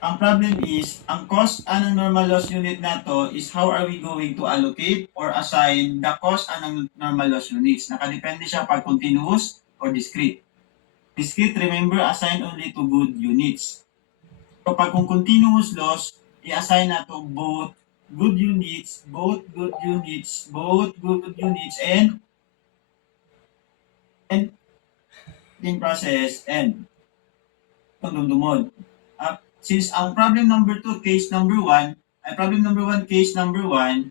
Ang problem is, ang cost ng normal loss unit na to is how are we going to allocate or assign the cost ng normal loss units. Nakadepende siya pag continuous or discrete. Discrete, remember, assign only to good units. So pag kung continuous loss, i-assign na to both good units, both good units, both good units, and in process, and dumdumod. Since ang problem number 2, case number 1, ay problem number 1, case number 1,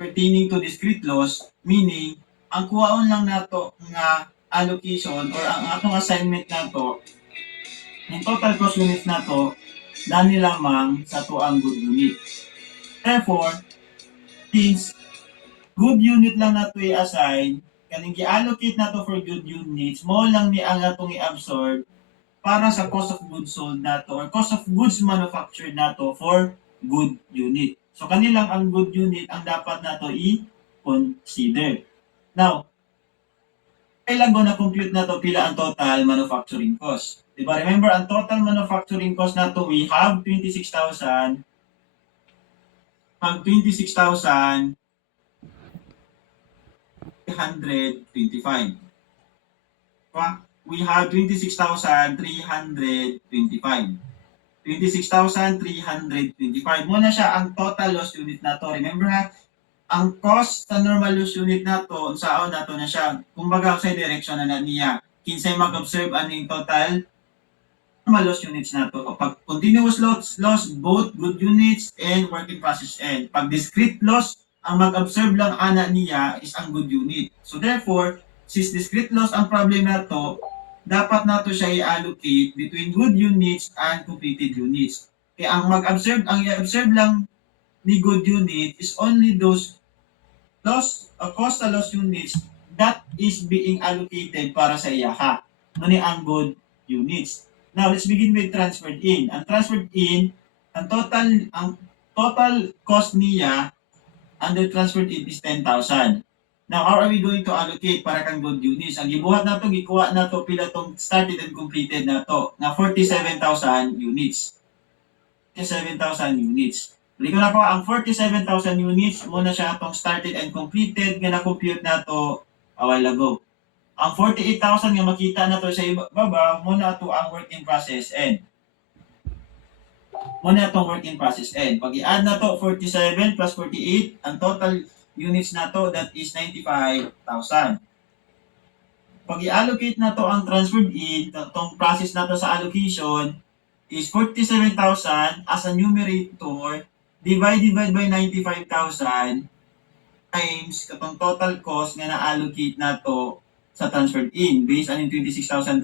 pertaining to discrete loss, meaning, ang kuwaon lang nato nga allocation or ang atong assignment nato, yung total cost units nato, dani lamang sa tuang good unit. Therefore, since good unit lang nato i-assign, kaning i-allocate nato for good units, mo lang ni ang atong i-absorb para sa cost of goods sold nato or cost of goods manufactured nato for good unit. So kanilang ang good unit ang dapat nato i-consider. Now, kailan ko na-compute na to pila ang total manufacturing cost? Diba? Remember, ang total manufacturing cost nato we have 26,000 325. We have 26,325. 26,325. Muna siya ang total loss unit na to. Remember ha, ang cost sa normal loss unit na to, saan na to na siya. Kumbaga sa direction na niya. Kinsay mag-observe aning total normal loss units na to. Pag continuous loss, both good units and work in process end. Pag discrete loss, ang mag-observe lang ana niya is ang good unit. So therefore, since discrete loss ang problem na to, dapat nato siya i-allocate between good units and completed units. Kaya ang i-observe lang ni good unit is only those cost loss units that is being allocated para sa iyaha. Mani ang good units. Now, let's begin with transferred in. Ang transferred in, ang total cost niya under transferred in is 10,000. Now, how are we going to allocate para kang good units? Ang gibuhat na to, gikuha na to, pila tong started and completed na to, na 47,000 units. 47,000 units. Balik ko na po, ang 47,000 units, muna siya itong started and completed nga na-compute na to a while ago. Ang 48,000 nga makita na to sa baba, muna to ang work in process end. Muna itong work in process end. Pag i-add na to, 47 plus 48, ang total units na to, that is 95,000. Pag i-allocate na to ang transferred in, itong process na to sa allocation, is 47,000 as a numerator, divided by 95,000 times katong total cost nga na-allocate na to sa transferred in based on 26,325.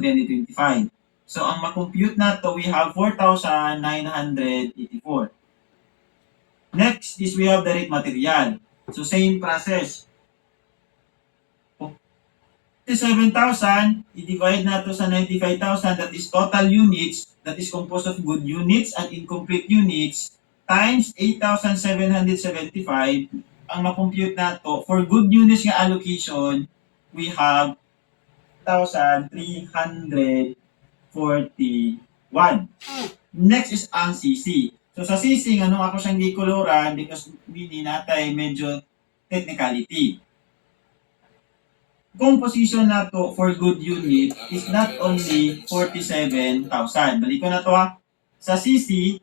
So, ang makompute na to, we have 4,984. Next is we have direct material. So, same process. 57,000, i-divide na to sa 95,000, that is total units, that is composed of good units and incomplete units, times 8,775, ang makompute na to, for good units nga allocation, we have 1,341. Next is ang CC. So sa CC, ano ako siyang gikoloran because hindi natay medyo technicality. Composition na to for good unit is not only 47,000. Balik ko na to ha. Sa CC,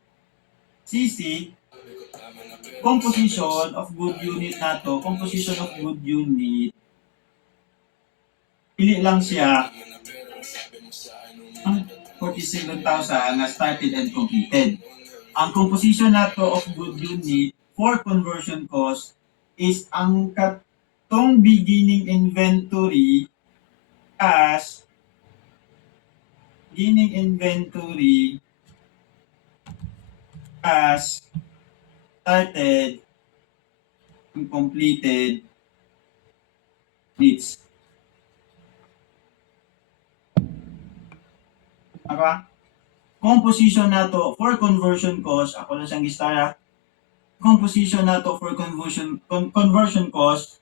composition of good unit na to, composition of good unit, pili lang siya ang 47,000 na started and completed. Ang composition na to of good unit for conversion cost is ang katong beginning inventory as started and completed needs. Aka? Composition na to for conversion cost, ako lang siyang gistara. Composition na to for conversion cost,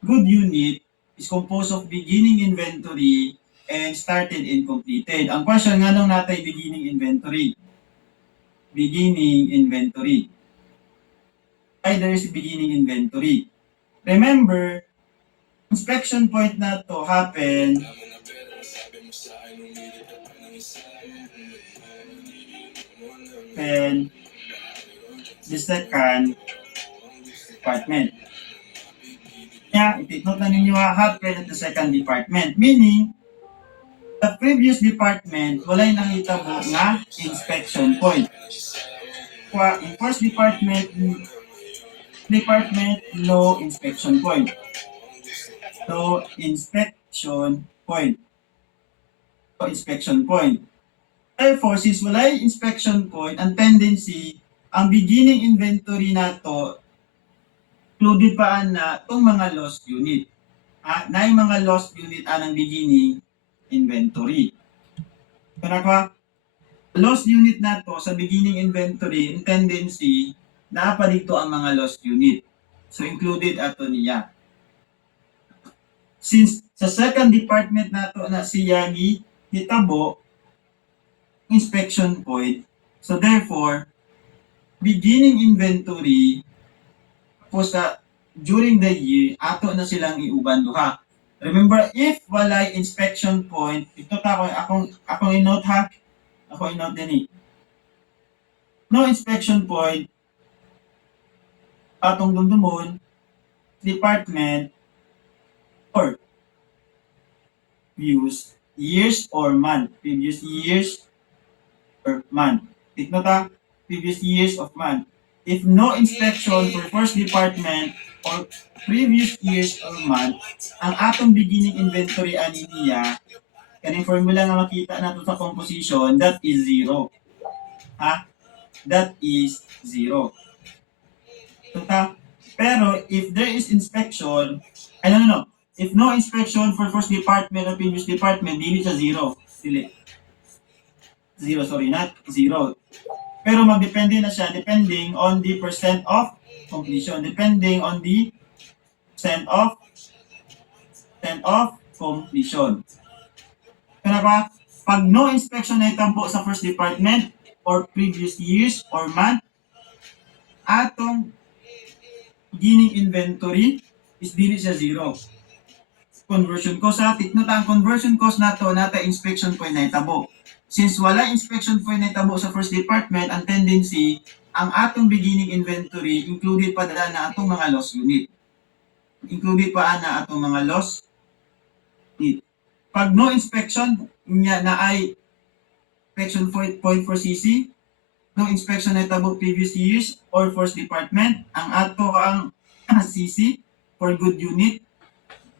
good unit is composed of beginning inventory and started and completed. Ang question nga nung natay beginning inventory. beginning inventory. Why there is beginning inventory? Remember, inspection point na to happen when the second department. Yeah, i-take note na ninyo happen at the second department. Meaning, the previous department, walay nahitabo nga inspection point. In first department, no inspection point. No inspection point. No inspection point. Therefore, since walay inspection point, ang tendency, ang beginning inventory na to, included pa na itong mga lost unit. Na yung mga lost unit anang beginning inventory. Kaya lost unit na to sa beginning inventory, in tendency, pa dito ang mga lost unit. So, included ato niya. Since sa second department na to na siya hitabo inspection point, so therefore, beginning inventory po sa during the year, ato na silang iuban duha. Remember, if walay inspection point, ito akong i-note ha, ako i-note din eh. No inspection point, atong dumdumon, department, or previous years or month. Previous years or month. Take note ha, previous years of month. If no inspection for first department or previous years or month, ang atong beginning inventory ani niya, kaning formula nga makita nato sa composition, that is 0. That is 0. Pero if there is inspection, if no inspection for first department or previous department, dili sa 0. Not 0. Pero magdepende na siya depending on the percent of completion. Depending on the percent of completion. Kaya pag no inspection na itampo sa first department or previous years or month, atong beginning inventory is dili siya 0. Conversion cost take note ang conversion cost nato nata inspection point na itabo. Since wala inspection point na itabo sa first department, ang tendency, ang atong beginning inventory, included pa na atong mga loss unit. Included pa na atong mga loss unit. Pag no inspection, niya na ay inspection point for CC, no inspection na itabo previous years or first department, ang ato ang CC for good unit,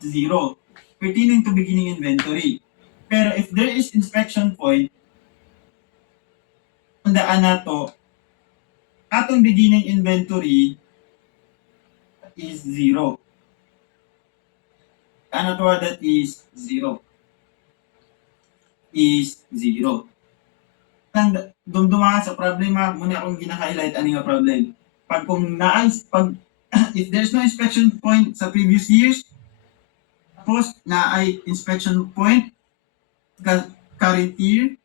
0. Pertaining to beginning inventory. Pero if there is inspection point, tandaan na to, atong beginning inventory is 0. Ano to, that is 0. Is 0. Nang dumduma sa problema, muna akong ginaka-highlight ano yung problem. Pag if there's no inspection point sa previous years, tapos na ay inspection point current year,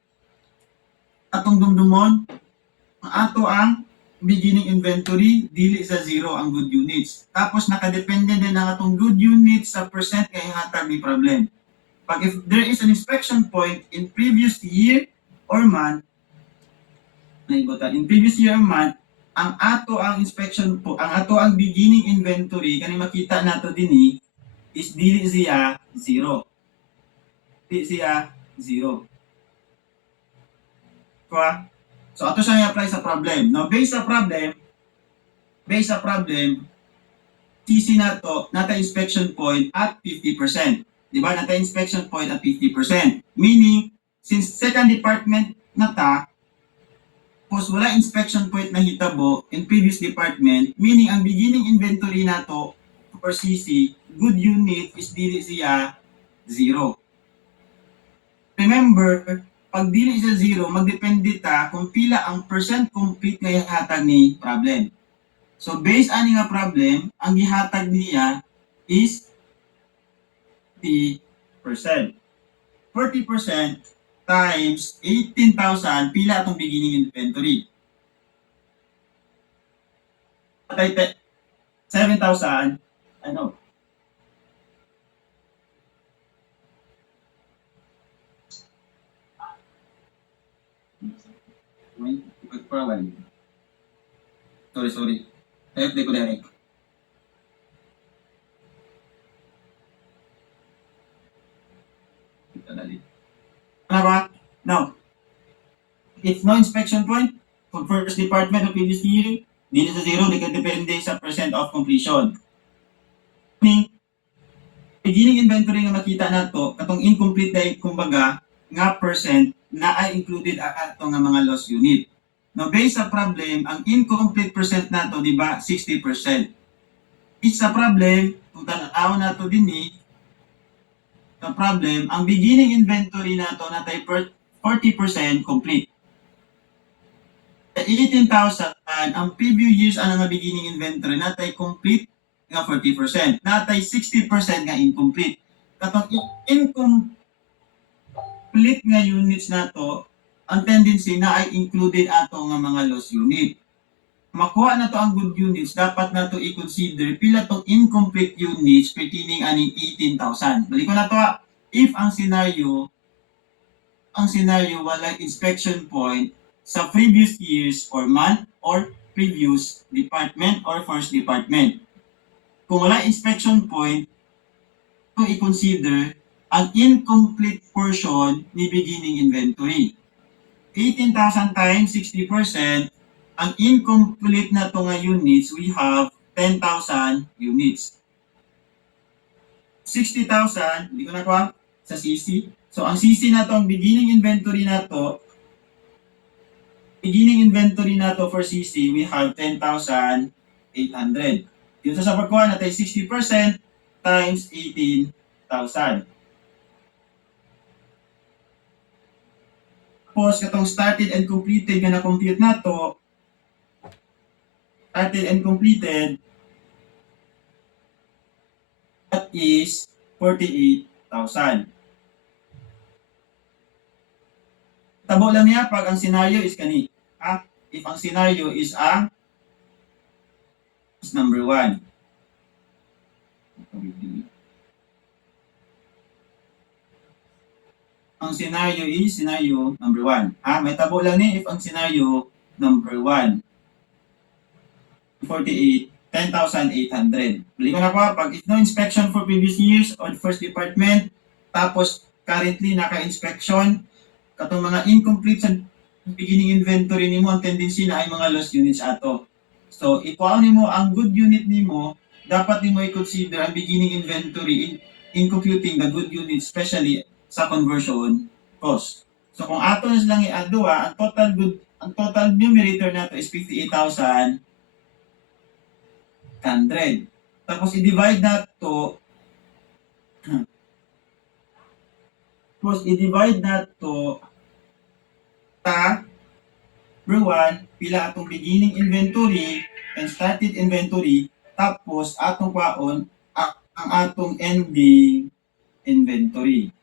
atong dumdumon, ato ang beginning inventory, dili sa 0 ang good units. Tapos nakadepende din ang atong good units sa percent kay hatag ni problem. Pag if there is an inspection point in previous year or month, ang ato ang inspection po, ang ato ang beginning inventory, kani makita nato dinhi is dili siya 0. Dili siya 0. So ato siya i-apply sa problem. Now based sa problem, CC nato nata inspection point at 50%. Diba? Nata inspection point at 50%. Meaning, since second department nata, tapos wala inspection point na hitabo in previous department, meaning ang beginning inventory nato for CC, good unit is dili siya 0. Remember, pag dili siya 0, magdepende ta kung pila ang percent complete nga ihatag ni problem. So based ani nga problem, ang gihatag niya is 40%. 40% times 18,000, pila atong beginning inventory. Natay 7,000, ano, sorry. Type ko direct. Ano ba? Now, if no inspection point, for first department of previous year, dito sa zero, depende sa percent of completion. Beginning inventory nga makita nato, katong incomplete dahil kumbaga, nga percent na ay included ato nga mga loss unit. Now, based sa problem, ang incomplete percent nato, di ba, 60%. It's a problem, kung tanaw nato din the problem, ang beginning inventory nato natay 40% complete. 18,000, ang previous years ang beginning inventory natay complete nga 40%. Natay 60% nga incomplete. Katong incomplete nga units nato, ang tendency na ay included ato nga mga loss unit. Makuha na to ang good units, dapat na to i-consider pila tong incomplete units pertaining aning 18,000. Balik ko na to, if ang scenario wala inspection point sa previous years or month or previous department or first department. Kung wala inspection point, to i-consider ang incomplete portion ni beginning inventory. 18,000 times 60%, ang incomplete na to nga units, we have 10,000 units. 60,000, hindi ko nakuha sa CC. So, ang CC na to, ang beginning inventory na to for CC, we have 10,800. Dito sa pagkuha natin, 60% times 18,000. Tapos, katong started and completed nga na-compute na to, started and completed, that is 48,000. Tabo lang niya pag ang scenario is kani. If ang scenario is ang number 1. Ang scenario is scenario number 1. May tabo lang ni if ang scenario number 1. 48, 10,800. Balik ko na po, pag if no inspection for previous years or first department, tapos currently naka-inspection, katong mga incomplete sa beginning inventory nimo, ang tendency na ay mga lost units ato. So, ikuha nimo ang good unit nimo, dapat nimo i-consider ang beginning inventory in computing the good units, especially sa conversion cost. So, kung ato na silang i-add ang total numerator nato is 58,100. Tapos i-divide nato number 1, pila atong beginning inventory and started inventory, tapos atong paon ang atong ending inventory.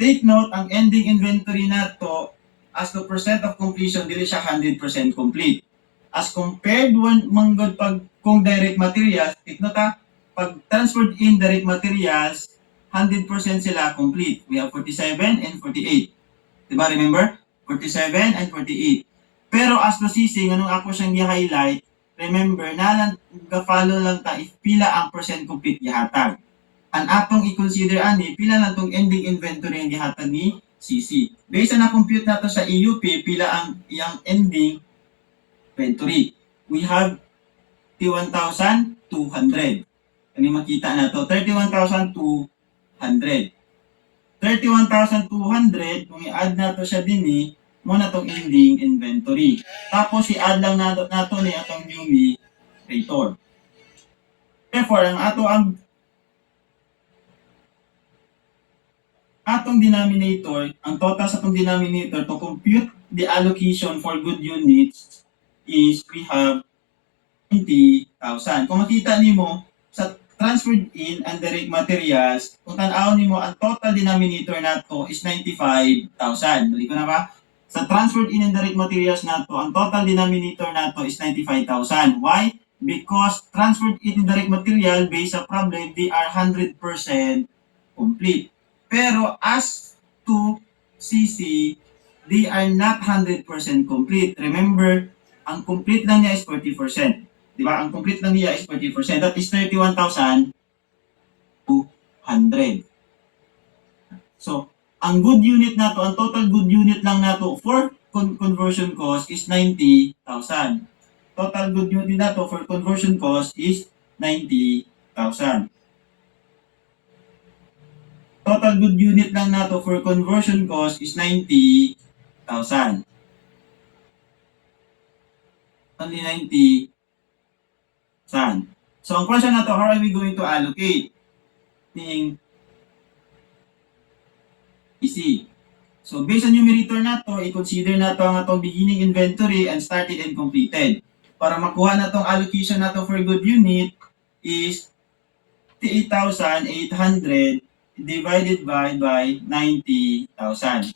Take note, ang ending inventory nato as to percent of completion, dili siya 100% complete. As compared manggod pag kung direct materials, take note pag transferred in direct materials, 100% sila complete. We have 47 and 48. Diba, remember? 47 and 48. Pero as to CC, nganong ako siyang i-highlight, remember, follow lang ta if pila ang percent complete gihatag. Ang atong i-consider ani, pila lang tong ending inventory ang gihatag ni CC. Based na compute nato sa EUP, pila ang iyang ending inventory. We have 31,200. Ano makita na to? 31,200. 31,200, kung i-add nato siya din mo na tong ending inventory. Tapos i-add lang nato ni atong numerator. Therefore, atong denominator, ang total sa atong denominator to compute the allocation for good units is we have 20,000. Kung makita nimo sa transferred in and direct materials, kung tan-aw nimo ang total denominator nato is 95,000. Balik ko na ba? Sa transferred in indirect materials nato, ang total denominator nato is 95,000. Why? Because transferred in indirect material based sa problem, they are 100% complete. Pero as to CC, they are not 100% complete. Remember, ang complete lang niya is 40%. Di ba? Ang complete lang niya is 40%. That is 31,200. So, ang good unit na to, ang total good unit lang na to for conversion cost is 90,000. Total good unit na to for conversion cost is 90,000. Total good unit lang na to for conversion cost is 90,000. Only 90,000. So, ang question na to, how are we going to allocate? Meaning, easy. So, based on numerator na to, i-consider na to ang atong beginning inventory and started and completed. Para makuha na tong allocation na to for good unit is 8,800 divided by 90,000.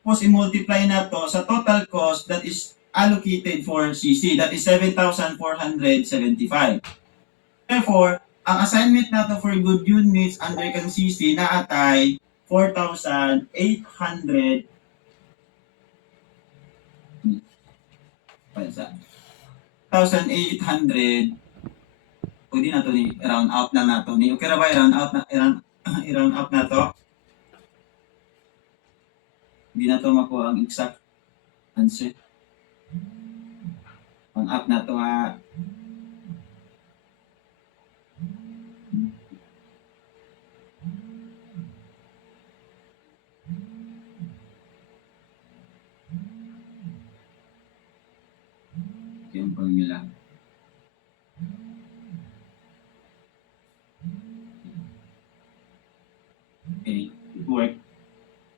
Tapos, i-multiply na to sa total cost that is allocated for CC. That is 7,475. Therefore, ang assignment na to for good units under kang CC na atay 4,800 1,800 pwede na to ni round out na nato ni okay ra ba i-round out na i-round out na to hindi na to makuha ang exact answer round out na to ha. Yung formula. Okay, it worked.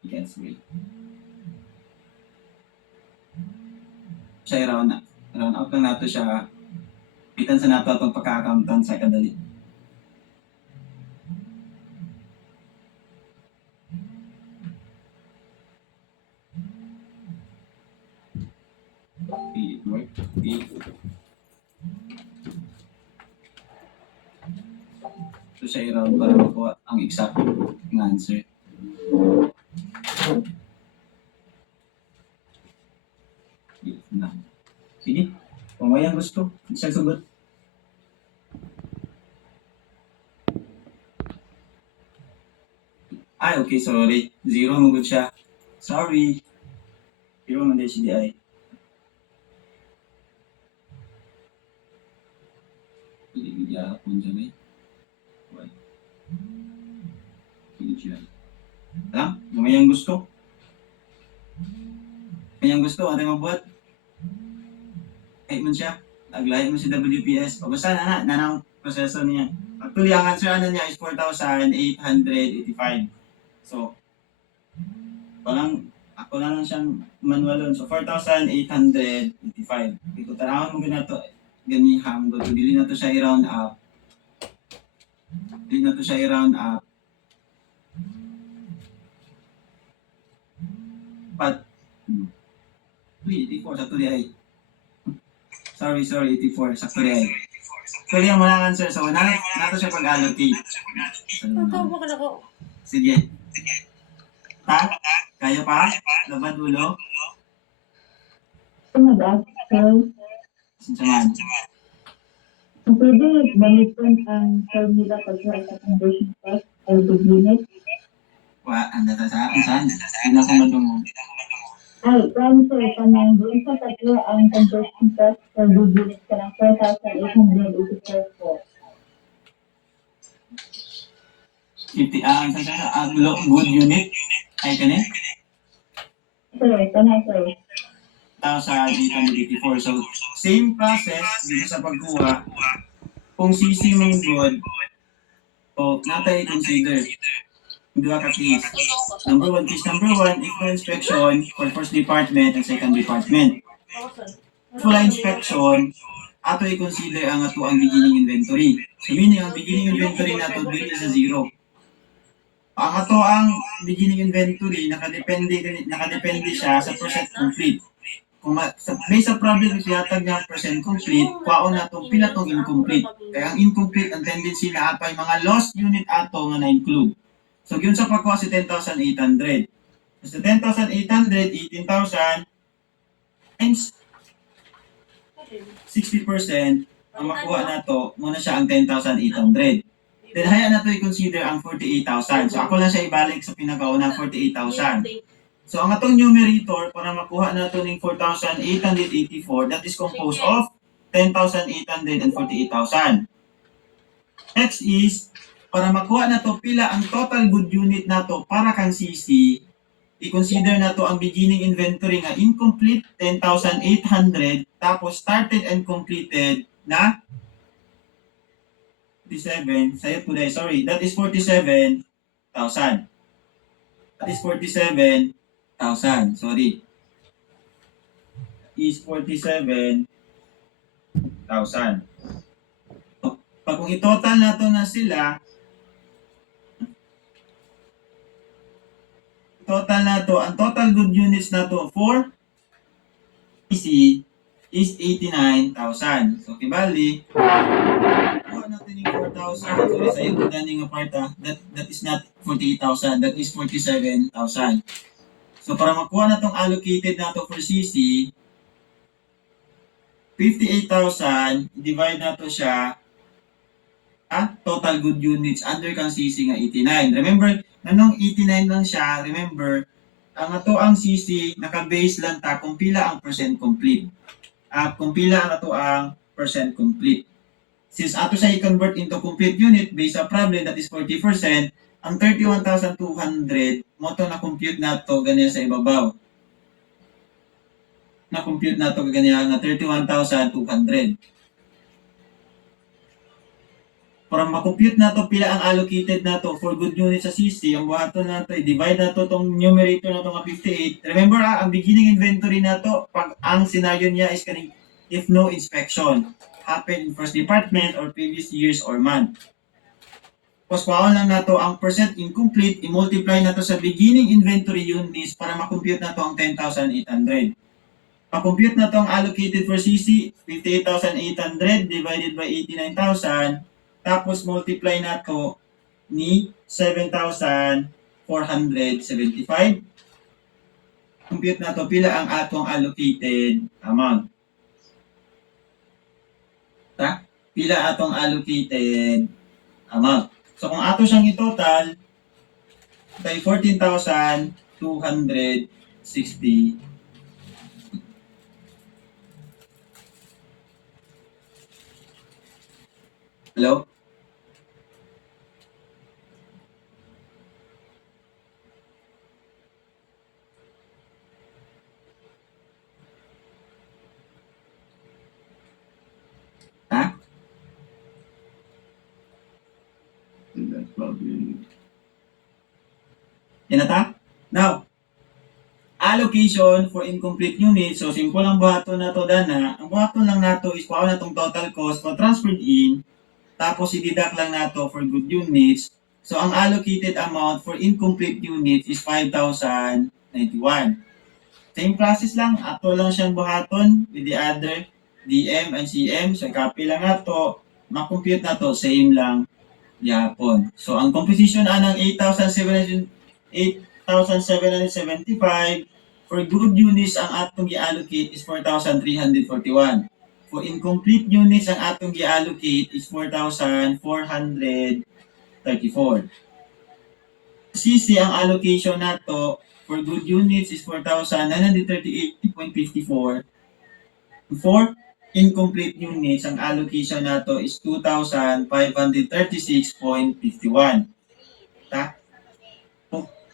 You can see it. Siya round out lang nato siya. Pitan sa nato itong pagkakauntan sa kadali. Okay, it worked. Okay. So siya i-round para makuha ang exact ng answer. Na. Sige, kung may ang gusto, isang sugot. Ay, okay, sorry. Zero mo good siya. Sorry. Zero mo din siya di ay. Bigyan ako dyan eh. Alam, may ang gusto. May ang gusto, ano yung mabuhat? Kahit man siya, naglahi mo si WPS. O basta na nanang proseso niya. Actually, ang answer ano niya is 4,885. So, ako na lang siyang manualon. So, 4,885. Ito, tarawan mo gina to. Ganiham, dili na to siya i-round up. Dili na to siya i-round up. But, 84 sa tuloy ay. Sorry, 84 sa tuloy ay. Tuloy ang mga answer. So, nato siya pag-allocate. Sige. Ta? Kayo pa? Laban dulo? Mag-ask, sir. Sinsaman. Kung pwede gamitin ang formula pagkuha sa conversion cost or good unit. Anda sa saan? Hindi na ako madungo. Ay, sir, kanang doon sa pagkuha ang conversion cost for good unit ka ng 4,884 po. 50, good unit? Ay, kanin? Sir, sir. 1,884. So, same process dito sa pagkuha. Kung CC mong good, o natay consider. Dua ka case. Number 1, case number 1, equal inspection for first department and second department. Full inspection, ato i-consider ang beginning inventory. So, meaning ang beginning inventory nato dili sa 0. Ang ato ang beginning inventory, nakadepende siya sa percent complete. Kung based sa problem is yatag nga percent complete, kwaon na itong pila tong incomplete. Kaya ang incomplete, ang tendency na apay mga lost unit ato nga na-include. So, yun sa pagkuha si 10,800. So, 10,800, 18,000 times 60%, ang makuha na to, muna siya ang 10,800. Then, haya na to i-consider ang 48,000. So, ako lang siya ibalik sa pinakaunang 48,000. So, ang atong numerator, para makuha na to ng 4,884, that is composed of 10,800 and 48,000. Next is, para makuha na to, pila ang total good unit na to para kang CC, i-consider na to ang beginning inventory nga incomplete, 10,800, tapos started and completed na 47, that is 47,000. That is 47,000, sorry. Is 47,000. Pag kung i-total na to na sila, ang total good units na to for PC is 89,000. So, kibali, kuha natin yung 4,000. Sorry, sa'yo ko dani nga part that is not 48,000. That is 47,000. So, para makuha na tong allocated na to for CC, 58,000, divide na to siya, total good units under kang CC nga 89. Remember, nanong 89 lang siya, remember, ang ato ang CC, naka-base lang ta kung pila ang percent complete. Kung pila ang ato ang percent complete. Since ato siya i-convert into complete unit based sa problem that is 40%, ang 31,200 mo to na-compute na to ganyan sa ibabaw. Na-compute na to ganyan na 31,200. Para ma-compute na to pila ang allocated na to for good unit sa CC, ang buhaton na to, i-divide na to tong numerator na to nga 58. Remember ang beginning inventory na to, pag ang scenario niya is kaning if no inspection happen in first department or previous years or month. Tapos paon lang na to ang percent incomplete, i-multiply na to sa beginning inventory units para ma-compute na to ang 10,800. Pa-compute na to ang allocated for CC, 58,800 divided by 89,000. Tapos multiply na to ni 7,475. Compute na to pila ang atong allocated amount. Pila atong allocated amount. So kung ato siyang i-total, by 14,260. Hello? Yan na ta? Now, allocation for incomplete units. So, simple ang buhaton na to, Dana. Ang buhaton lang nato is paano na itong total cost na transferred in, tapos i-deduct lang nato for good units. So, ang allocated amount for incomplete units is 5,091. Same process lang. Ato lang siyang buhaton with the other DM and CM. So, copy lang nato. Ma-compute na to. Same lang yapon. So, ang composition anang 8,775 for good units ang atong i-allocate is 4,341. For incomplete units ang atong i-allocate is 4,434. CC ang allocation nato for good units is 4,938.54. For incomplete units ang allocation nato is 2,536.51.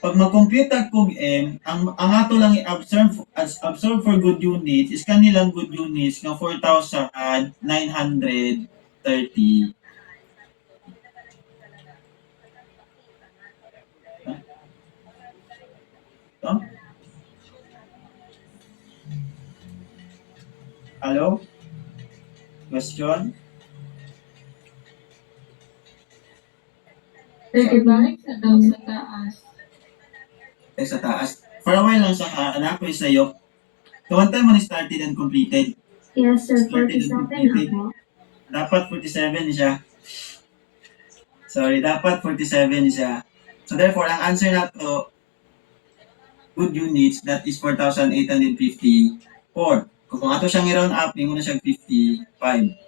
Pag mag-compute kog M, ang ato lang i-absorb for good units is kanilang good units nga 4,930. Hello? Question? Balik sa daw sa taas. Sa taas. For a while lang sa anak ko sa'yo. So one time when it started and completed. Yes, sir. Started and 47 completed. ako. Dapat 47 siya. Sorry, dapat 47 siya. So therefore, ang answer na to, good units, that is 4,854. Kung ato siyang i-round up, may muna siyang 55.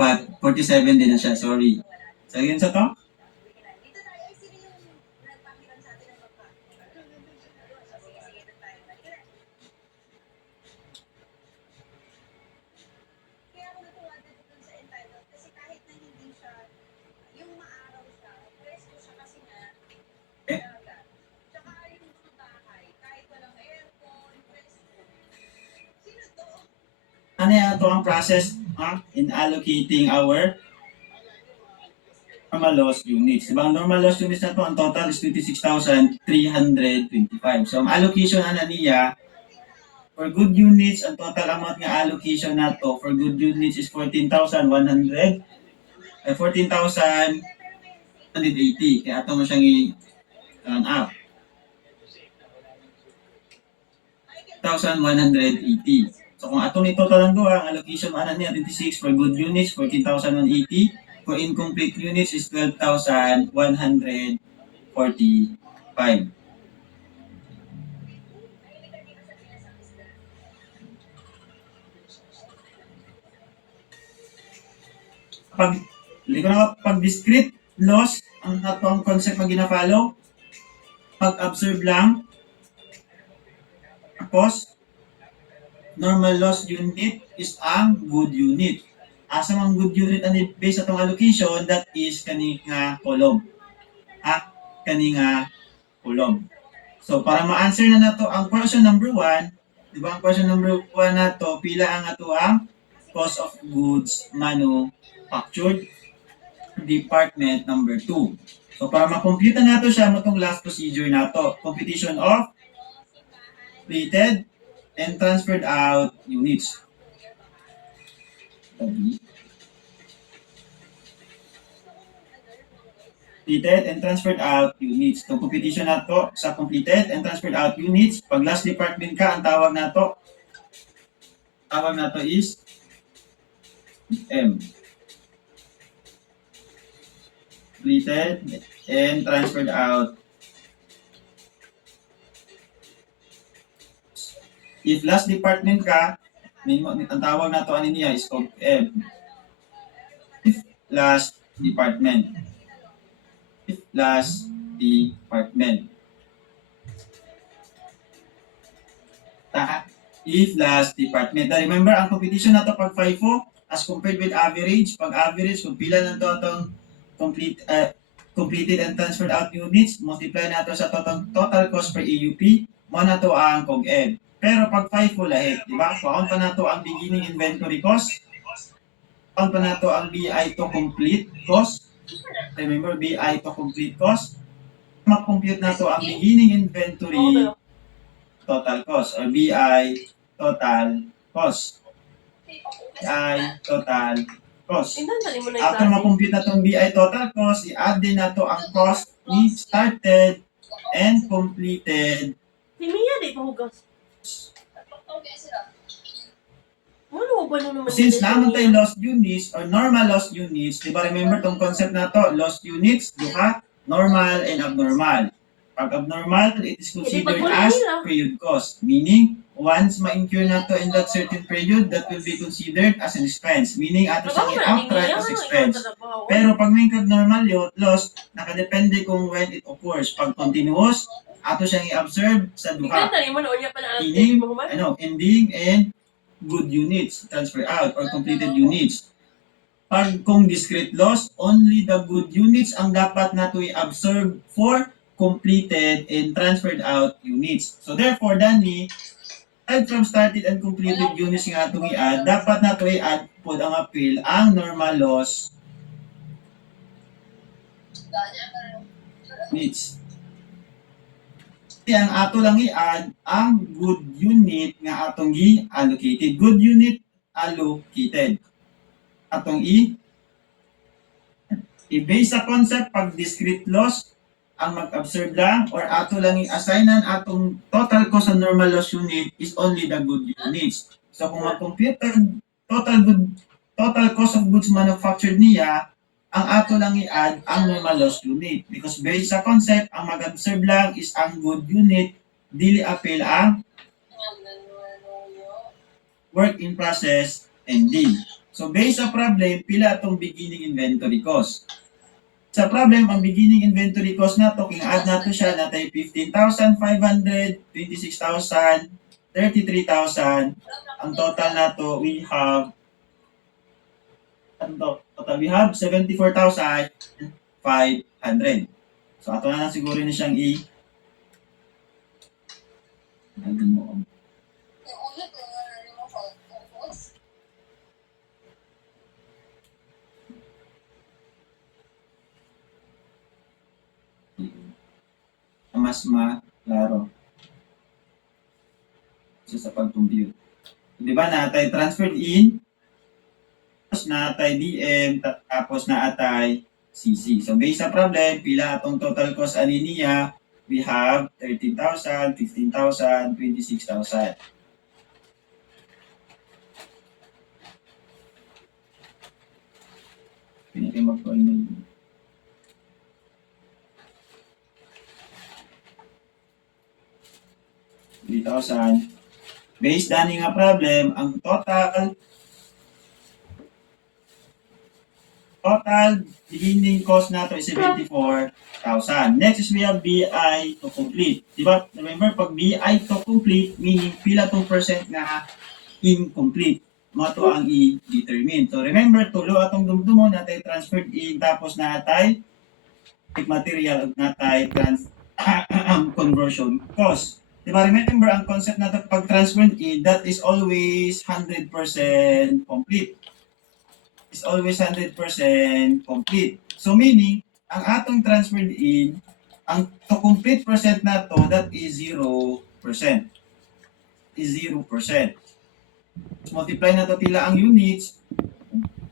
But 47 din na siya, sorry. So yun sa to? Ano yan ito ang process in allocating our normal loss units. Diba ang normal loss units na to, ang total is 26,325. So ang allocation ana niya, for good units, ang total amount nga allocation na to for good units is 14,100. 14,180. Kaya ito mo siyang i-round up. 1,180. So kung atong i-total ang duha, ang allocation ana niya 26 for good units, 14,180. For incomplete units is 12,145. Pag discrete loss, ang atong concept na gina-follow, pag-observe lang, tapos, normal loss unit is ang good unit. Asa ang good unit ani based sa atong allocation, that is kani nga column. Kani nga column. So para ma-answer na nato ang question number 1, di ba ang question number 1 nato, pila ang ato ang cost of goods manufactured, department number 2. So para ma-compute na nato siya mo tong last procedure nato, computation of completed and transferred out units. Completed and transferred out units. Itong competition na to sa completed and transferred out units, pag last department ka, ang tawag na to is M. Completed and transferred out. If last department ka, ang tawag na to ano niya is called M. If last department. If last department. If last department. Now, remember, ang competition na to pag FIFO, as compared with average, pag average, kung pila na to itong completed and transferred out units, multiply na to sa total cost per AUP, mo na to ang COGM. Pero pag FIFO lahat, di ba? Paon pa na to ang beginning inventory cost, paon pa na to ang BI to complete cost. Remember, BI to complete cost. Mag-compute na to ang beginning inventory total cost or BI total cost. BI total cost. After ma-compute na itong BI total cost, i-add din na to ang cost ni started and completed. Since naman tayo lost units or normal lost units, di ba remember tong concept na to, lost units, duha, normal and abnormal. Pag abnormal, it is considered as period cost. Meaning, once ma-incur na to in that certain period, that will be considered as an expense. Meaning, ato siyang i-outright as expense. Pero pag may abnormal loss, nakadepende kung when it occurs. Pag continuous, ato siyang i-observe sa duha. Meaning, ending and good units, transfer out, or completed units. Pag kung discrete loss, only the good units ang dapat na to i-observe for completed and transferred out units. So therefore, Danny, aside from started and completed units nga itong i-add, dapat na to i-add po ang appeal ang normal loss units. Ang ato lang i-add ang good unit nga atong i-allocated. Good unit allocated. atong i-base sa concept pag discrete loss ang mag-observe lang or ato lang i-assignan atong total cost sa normal loss unit is only the good units. So kung mag-compute total cost of goods manufactured niya, ang ato lang i-add ang normal loss unit. Because based sa concept, ang mag-observe lang is ang good unit, dili appeal ang work in process ending. So based sa problem, pila atong beginning inventory cost. Sa problem, ang beginning inventory cost nato, king-add nato siya, natay 15,500, 26,000, 33,000. Ang total nato, we have 74,500. So ato na lang siguro na siyang ano mo, mas malaro sa pag-compute. Di ba natay transferred in, tapos natay DM, tapos natay CC. So based sa problem, pila atong total cost ani niya, we have 13,000, 15,000, 26,000. Pinili mag-call na yun. Based dani nga problem, ang total beginning cost nato is 74,000. Next is we have BI to complete. Diba? Remember, pag BI to complete, meaning pila tong percent nga incomplete. Mga to ang i-determine. So remember, tulo atong dumdumo natay transferred in, tapos natay material, natay conversion cost. Diba, remember, ang concept natin pag transferred in, that is always 100% complete. Is always 100% complete. So meaning, ang atong transferred in, ang to complete percent na to, that is 0%. Is 0%. Multiply na to pila ang units.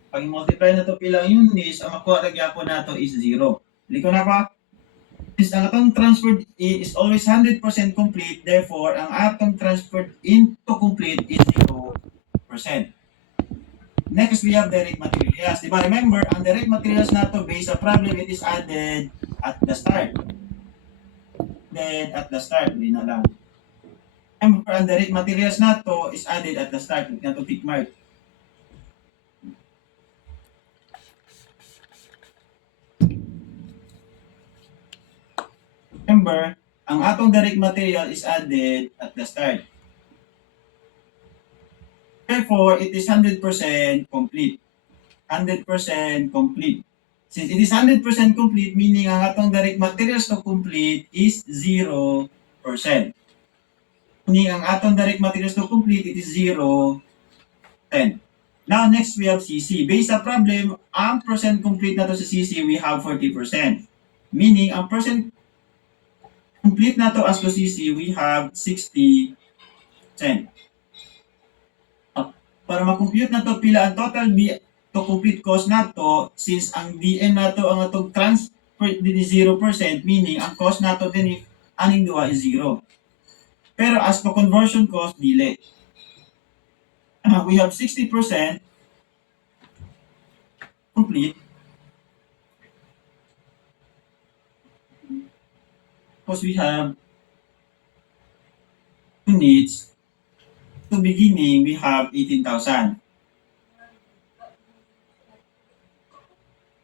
Pag multiply na to pila ang units, ang makuha na gyapon nato is 0. Liko na pa? Is ang atong transferred in is always 100% complete, therefore ang atong transferred into complete is 0%. Next, we have direct materials. Diba, remember, ang direct materials nato based sa problem, it is added at the start. Then, at the start, hindi na lang. Remember, ang direct materials nato is added at the start. Hindi na to tick mark. Remember, ang atong direct material is added at the start. Therefore, it is 100% complete. 100% complete. Since it is 100% complete, meaning ang atong direct materials to complete is 0%. Meaning ang atong direct materials to complete, it is 0, 10. Now, next we have CC. Based sa problem, ang percent complete na to sa CC, we have 40%. Meaning, ang percent complete na to as to CC, we have 60%. Para ma-compute na to, pila ang total to complete cost na to, since ang DM na to, ang atong transfer din is 0%, meaning ang cost na to din, aning duwa is 0. Pero as to conversion cost, dili. We have 60% complete. Because we have units. To beginning, we have 18,000.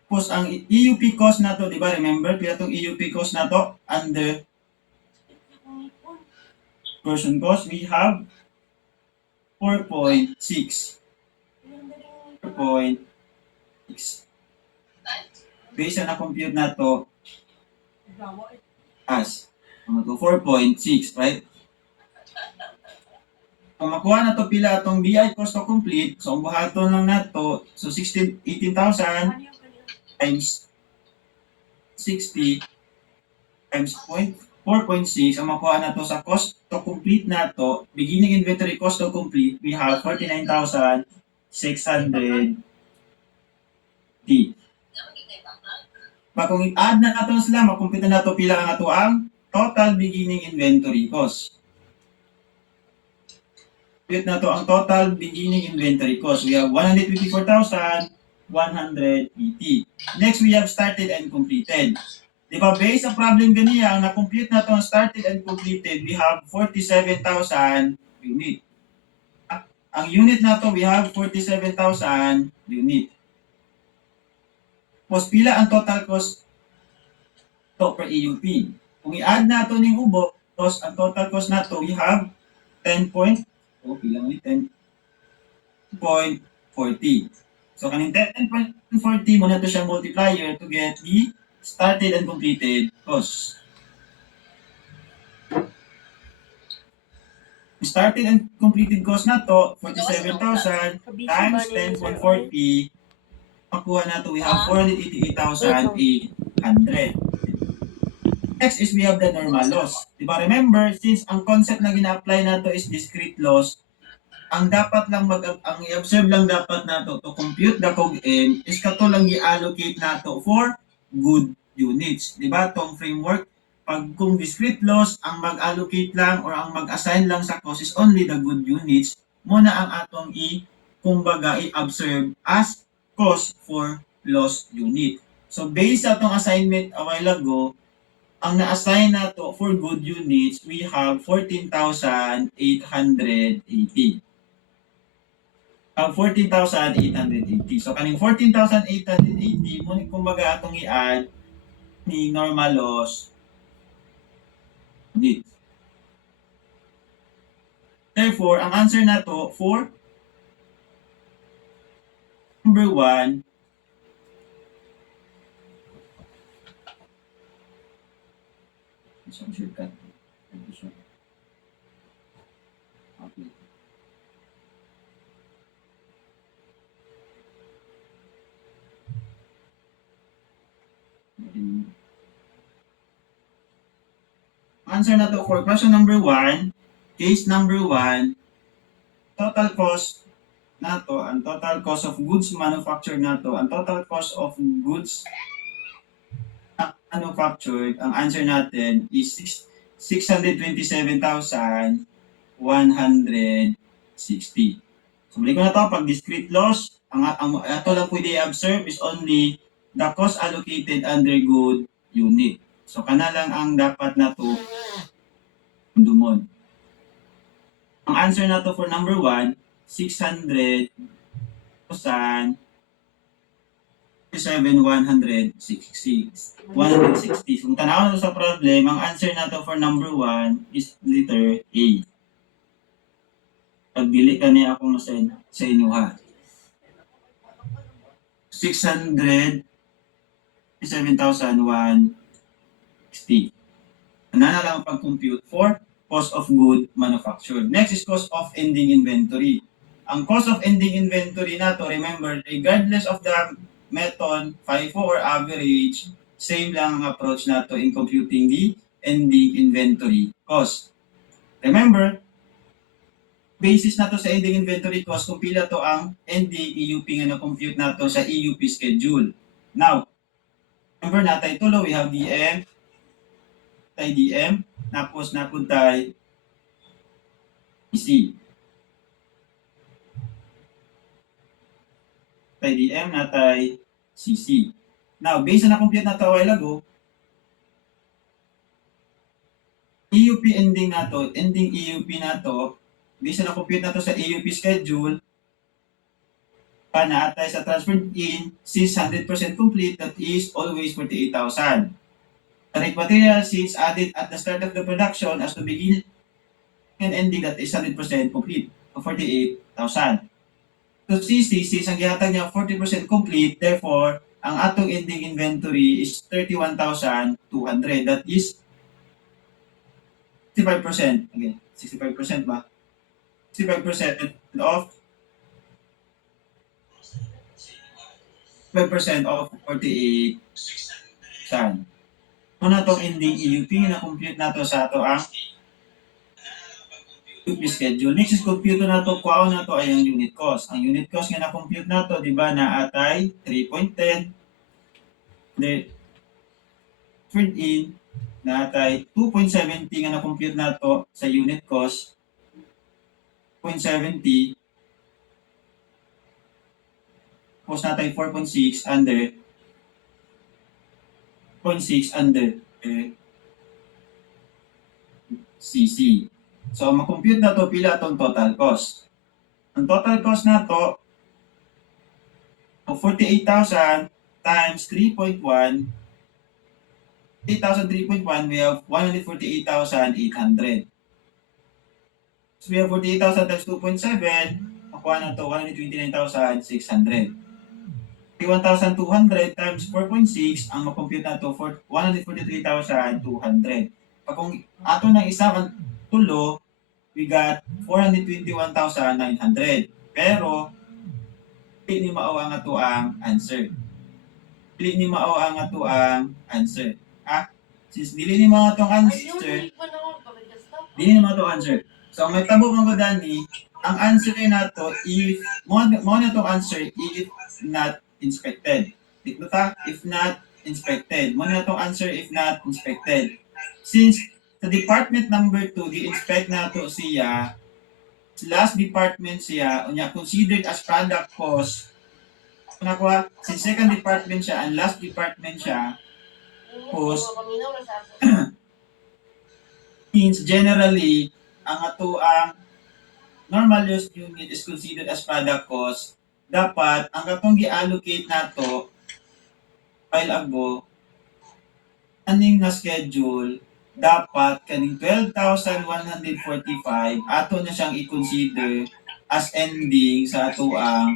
Tapos ang EUP cost na to, di ba? Remember, pila tong EUP cost na to under conversion cost, we have 4.6. 4.6. Based na compute na to as 4.6, right? Kung makuha na to pila atong BI cost to complete, so ang buhaton lang nato, so 18,000 times 60 times 4.6, ang makuha na to sa cost to complete na to, beginning inventory cost to complete, we have 49,600 T. Ba kung i-add na nato sila, makumpita na to pila ang ato ang total beginning inventory cost. Compute na to ang total beginning inventory cost. We have 154,180. Next, we have started and completed. Di ba, based sa problem ganyan, na-compute na to ang started and completed, we have 47,000 unit. Ang unit na to, we have 47,000 unit. Tapos pila ang total cost to per EUP. Kung i-add na to ning ubo, tapos ang total cost na to, we have 10.40. So kaning 10.40 mo na to siya multiplier to get the started and completed cost. Started and completed cost na to, 47,000 times 10.40, makuha na to, we have 488,800. Next is we have the normal loss. Diba, remember, since ang concept na gina-apply na to is discrete loss, ang dapat lang ang i-observe lang dapat nato to compute the COGM is kato lang i-allocate nato for good units. Diba, tong framework, pag kung discrete loss, ang mag-allocate lang or ang mag-assign lang sa cost is only the good units, muna ang atong kumbaga i-observe as cost for lost unit. So based sa atong assignment a while ago, ang na-assign na to for good units, we have 14,880. 14,880. So, kaning 14,880, muna kumbaga atong i-add ni normal loss unit. Therefore, ang answer na to for number 1, isang shortcut. Okay. Answer na to for question number 1, case number 1, total cost na to, ang total cost of goods manufactured na to, ang total cost of goods manufactured, ang answer natin is 627,160. So, balik ko na to, pag discrete loss, ang ito lang pwede i-observe is only the cost allocated under good unit. So, kana lang ang dapat na to dumon. Ang answer na to for number 1, 600,160. So, kung tanaw na sa problem, ang answer na to for number 1 is letter A. Pagbili ka niya akong sa inyo ha. 607,160. Ano na lang ang pag-compute for cost of good manufactured. Next is cost of ending inventory. Ang cost of ending inventory na to, remember, regardless of the method, FIFO or average, same lang ang approach na to in computing the ending inventory cost. Remember, basis na to sa ending inventory cost, kung pila to ang ending EUP nga na-compute na to sa EUP schedule. Now, remember natin tulo, we have DM, tapos napuntay PC. Tay DM natay CC. Now, based na compute na to a while ago, EUP ending na to, ending EUP na to, based na compute na to sa EUP schedule, pa naatay sa transfer in, since 100% complete, that is always 48,000. Direct material since added at the start of the production as to begin and ending, that is 100% complete, 48,000. So CC, since ang gihatag niya 40% complete, therefore, ang atong ending inventory is 31,200. That is 65%. Okay, 65% ba? 65% of 5% of 48,000. Muna itong ending EUP na compute na to sa ato ang to be schedule. Next is compute na to, kuha na to ay ang unit cost. Ang unit cost nga na-compute na to, di ba, na atay 3.10. Then, turned in, na atay 2.70 nga na-compute na to sa unit cost. 0.70. Cost natin 4.6 under 0.6 under CC. So, makompute na to pila itong total cost. Ang total cost na to, 48,000 times 3.1, 8,000 3.1, we have 148,800. So, we have 48,000 times 2.7, makuha na to 129,600. 1,200 times 4.6, ang makompute na to for 143,200. Pag kung ato ng isang tulo, we got 421,900. Pero, pili ni mao ang ato ang answer. Pili ni mao ang ato ang answer. Since dili ni mao atong answer, dili ni mao atong answer. So, ang nagtabo man ko dani, ang answer na to if mo na to answer if not inspected. Dito ta, if not inspected. Mo na to answer if not inspected. Since sa department number 2, di-inspect na to siya, last department siya, unya considered as product cost. Nakuha, since second department siya and last department siya, cost, means generally, ang ato ang normal use unit is considered as product cost. Dapat, ang katong gi-allocate nato while ago, aning nga schedule, dapat kaning 12,145 ato na siyang i-consider as ending sa ato ang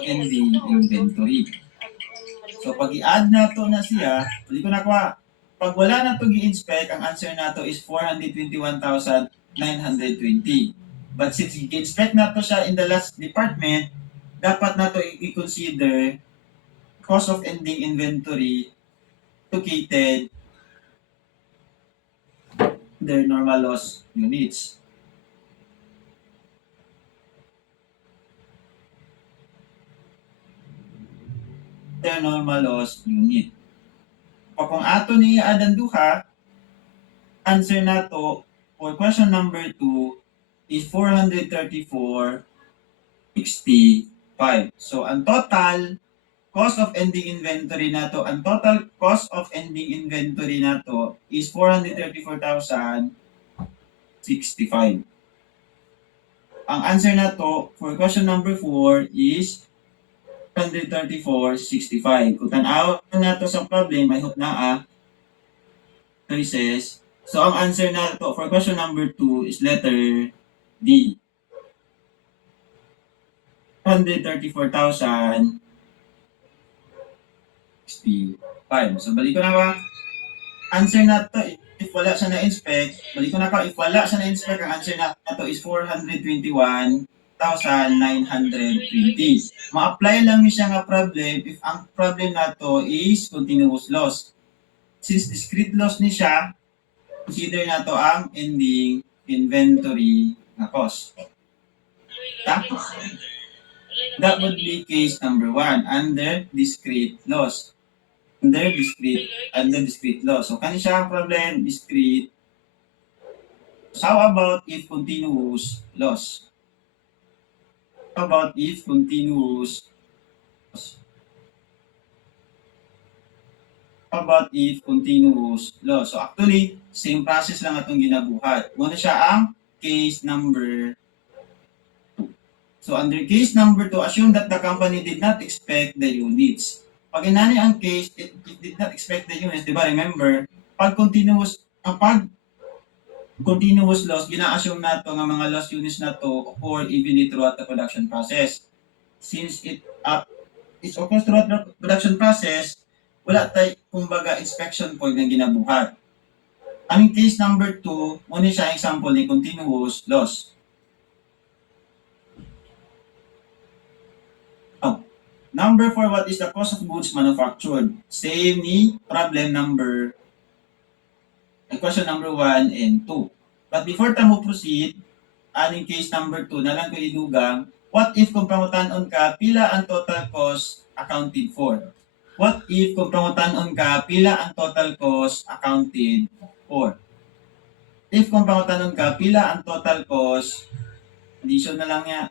ending inventory. So pag i-add nato na siya, hindi ko nakuha. Pag wala na to gi-inspect, ang answer nato is 421,920. But since i-inspect nato siya in the last department, dapat nato i-consider cost of ending inventory located their normal loss units. Their normal loss unit. Pag kung ato ni adan duha, answer nato for question number 2 is 434.65. So ang total cost of ending inventory nato, ang total cost of ending inventory nato is 434,065. Ang answer nato for question number 4 is 434.65. Kung tanaw nato sa problem, I hope na choices. So ang answer nato for question number 2 is letter D. 134,065. So balik ko na ba? Answer na to if wala siya na-inspect. Balik ko na pa, if wala siya na-inspect, ang answer na to is 421,920. Ma-apply lang siya nga problem if ang problem na to is continuous loss. Since discrete loss ni siya, consider na to ang ending inventory na cost. Tapos, that would be case number 1 under discrete loss. Under discrete loss. So, kani siya ang problem, discrete. So, how about if continuous loss? How about if continuous loss? How about if continuous loss? So, actually, same process lang atong ginabuhat. Muna siya ang case number 2. So, under case number 2, assume that the company did not expect the units. Pag inani ang case, it did not expect the units, di ba? Remember, pag continuous loss, gina-assume nato nga mga loss units na to occur evenly throughout the production process. Since it occurs throughout the production process, wala tayo, kumbaga, inspection point na ginabuhat. Ang case number 2, muna siya example ni continuous loss. Number 4, what is the cost of goods manufactured? Same ni problem number question number 1 and 2. But before ta mo proceed, aning case number 2 na lang ko idugang, what if kung pangutanon ka, pila ang total cost accounted for? What if kung pangutanon ka, pila ang total cost accounted for? If kung pangutanon ka, pila ang total cost, addition na lang niya,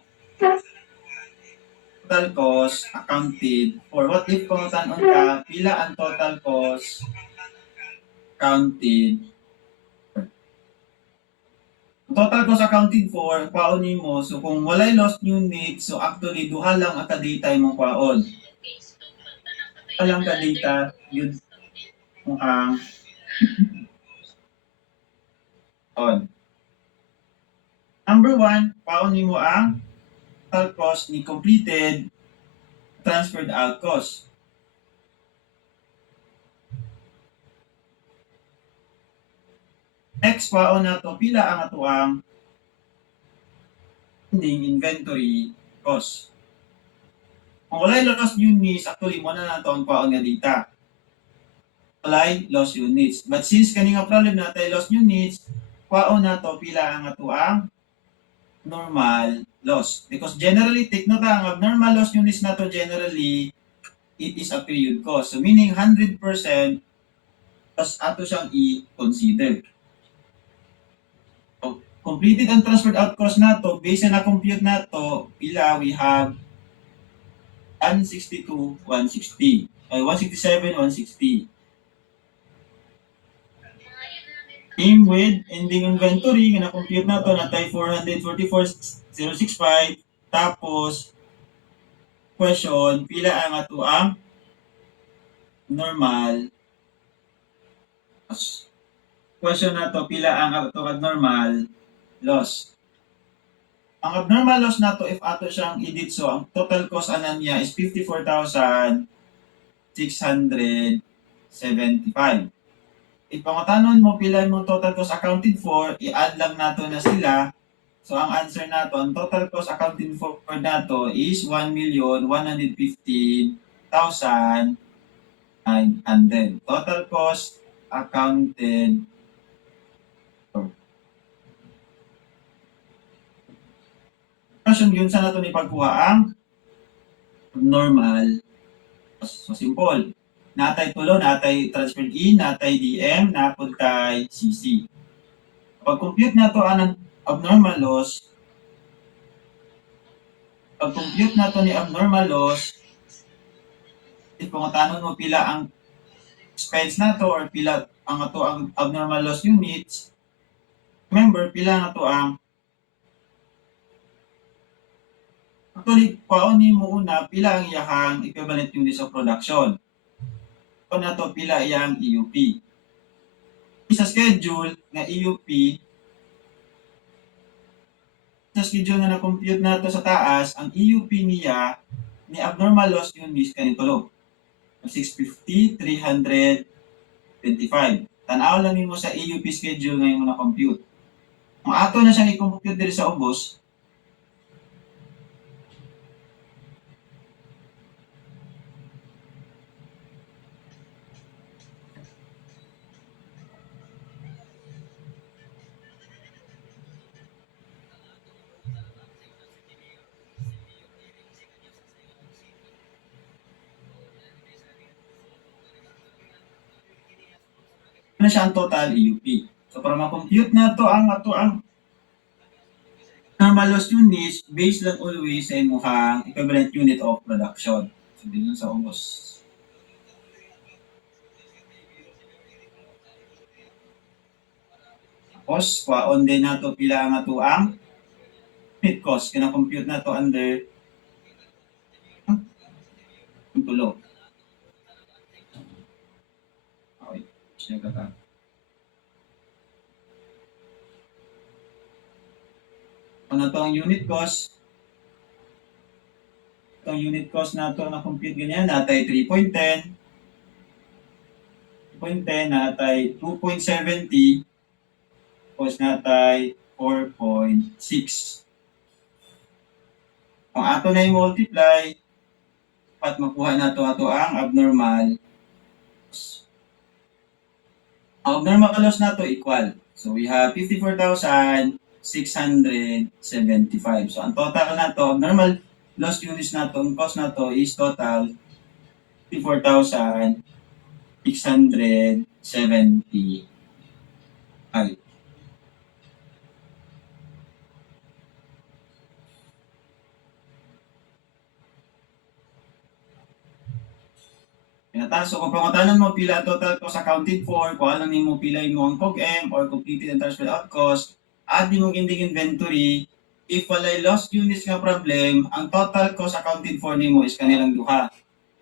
total cost accounted for. What if pangutanon ka, pila ang total cost accounted. Total cost accounted for, paunin mo. So, kung walay lost unit, so actually, duha lang ang ka-data mong kwaon. Walang ka-data, yun ang on. Number 1, paunin mo ang total cost ni completed transferred out cost. Next, paon na to, pila ang atuang ending inventory cost. Kung walay lost units, actually mo na nato ang paon nga data. Walay lost units. But since kani nga problem natin lost units, paon na to pila ang atuang normal loss. Because generally, take note ang abnormal loss units na to generally, it is a period cost. So meaning 100% plus ato siyang i-consider. So, completed and transferred out cost na to, based na compute na to, pila we have 162, 160. 167, 160. Same with ending inventory, nga na-compute na to, natay 444,065. Tapos, question, pila ang ato ang normal loss. Question na to, pila ang ato abnormal loss. Ang abnormal loss na to, if ato siyang edit, so ang total cost anan niya is 54,675. If pangutanon mo pila mo total cost accounted for, i-add lang nato na sila. So ang answer nato, ang total cost accounted for nato is 1,115,900. Total cost accounted for. Question yun sa nato ni pagkuha ang normal. So simple. Natay tulo, natay transfer in, natay DM, napod kay CC. Pag compute nato ang abnormal loss, pag compute nato ni abnormal loss, if pangutanon mo pila ang expense nato or pila ang ato ang abnormal loss units, remember pila ang ato ang actually pauni mo una pila ang iyahang equivalent units of production. O nato pila iyang EUP. Sa schedule nga EUP, sa schedule na na-compute nato sa taas, ang EUP niya ni abnormal loss units kanito lo. 650, 325. Tanaw lang mo sa EUP schedule nga yung na-compute. Kung ato na siyang i-compute diri sa ubos, na siya ang total EUP. So para ma-compute na to ang ato ang normal loss units, based lang always sa imuhang equivalent unit of production. So din sa ubos. Tapos, kwaon din na to pila ang ato ang unit cost. Kina-compute na to under yung tulo. Okay, siya ka. Ano to ang unit cost? Itong unit cost na to na-compute ganyan, natay 3.10, 3.10, natay 2.70, tapos natay 4.6. Kung ato na yung multiply, at makuha na to ato ang abnormal. Ang abnormal loss na to equal. So we have 54,675. So ang total na to, abnormal loss units na to, ang cost na to is total 54,675. So kung pangutanan mo pila ang total cost accounted for, kung alam mo pila mo ang COGM or completed and transferred out cost, at di mong ending inventory, if walay lost units nga problem, ang total cost accounted for nimo is kanilang duha.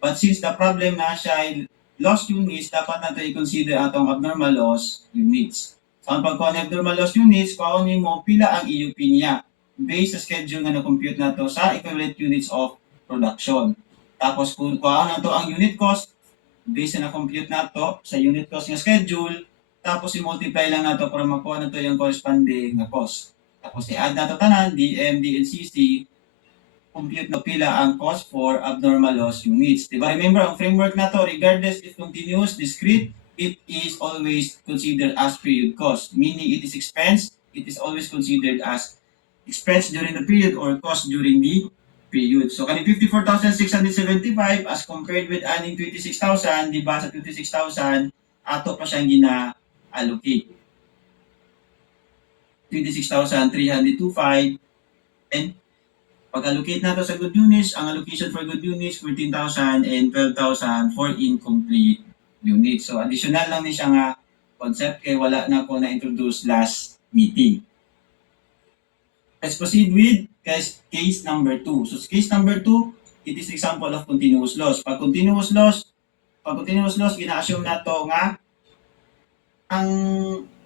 But since the problem na siya ay lost units, dapat nato i-consider atong abnormal loss units. So ang pagkuha ng abnormal loss units, kung nimo pila ang EUP niya based sa schedule nga na-compute nato sa equivalent units of production. Tapos kung kuha nato ang unit cost, based na compute nato sa unit cost nga schedule, tapos i-multiply lang nato para makuha nato yung corresponding na cost. Tapos i-add nato tanan, DM, DNCC, compute na pila ang cost for abnormal loss units. Diba? Remember, ang framework nato, regardless if continuous, discrete, it is always considered as period cost. Meaning it is expense, it is always considered as expense during the period or cost during the period. So, kaning 54,675 as compared with aning 26,000, di ba sa 26,000, ato pa siyang gina-allocate. 26,325 and pag-allocate nato sa good units, ang allocation for good units 14,000 and 12,000 for incomplete units. So, additional lang ni siya nga concept kay wala na ko na-introduce last meeting. Let's proceed with case number 2. So case number 2, it is example of continuous loss. Pag continuous loss, gina-assume nato nga ang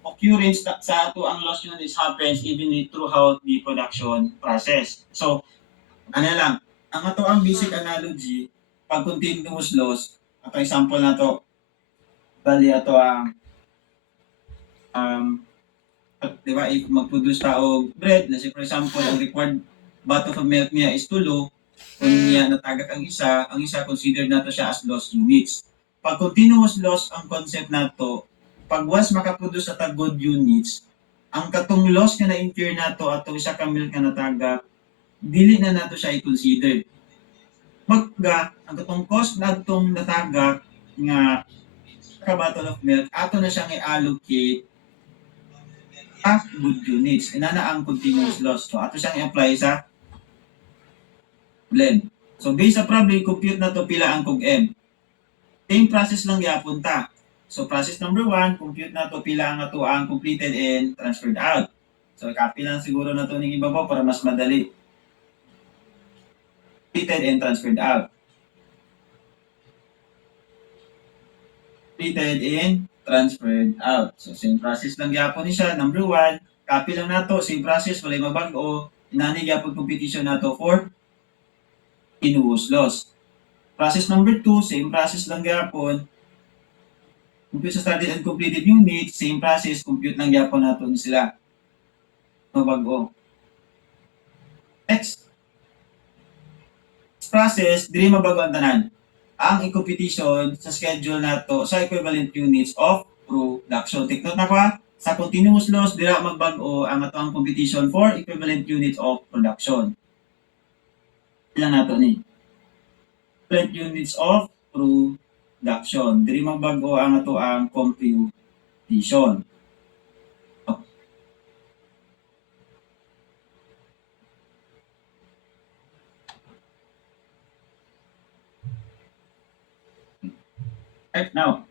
occurrence sa ato ang loss units happens even throughout the production process. So, ano lang, ang ato ang basic analogy, pag continuous loss, ato example nato, bali ato ang di ba, if mag-produce ta og bread, na for example, ang required bath of milk niya is tulo, kung niya natagak ang isa considered nato siya as loss units. Pag continuous loss ang concept nato, pag once makaproduce sa good units, ang katong loss nga na-incur nato atong isa ka milk nga natagak, dili na nato siya i-consider. Magga, ang katong cost natong natagak nga ka bottle of milk, ato na siyang i-allocate good units. Inana ang continuous loss. So, ato siyang i-apply sa blend. So, based sa problem, compute na to pila ang COGM. Same process lang yapon ta. So, process number 1, compute na to pila ang ato ang completed and transferred out. So, copy lang siguro na to ng ibabaw para mas madali. Completed and transferred out. Completed and transferred out. So, same process lang yapon ni siya. Number 1, copy lang nato, same process, walay mabago, inani gyapon competition nato for continuous loss. Process number 2, same process lang gyapon. Compute sa started and completed units, same process, compute lang gyapon naton sila. Mabago. Next process, dili mabago ang tanan. Ang competition sa schedule nato sa equivalent units of production. Take note na ko ha. Sa continuous loss, dira magbago ang ato ang competition for equivalent units of production. Ilan nato ni? Equivalent units of production. Diri magbago ang ato ang computation. Right now,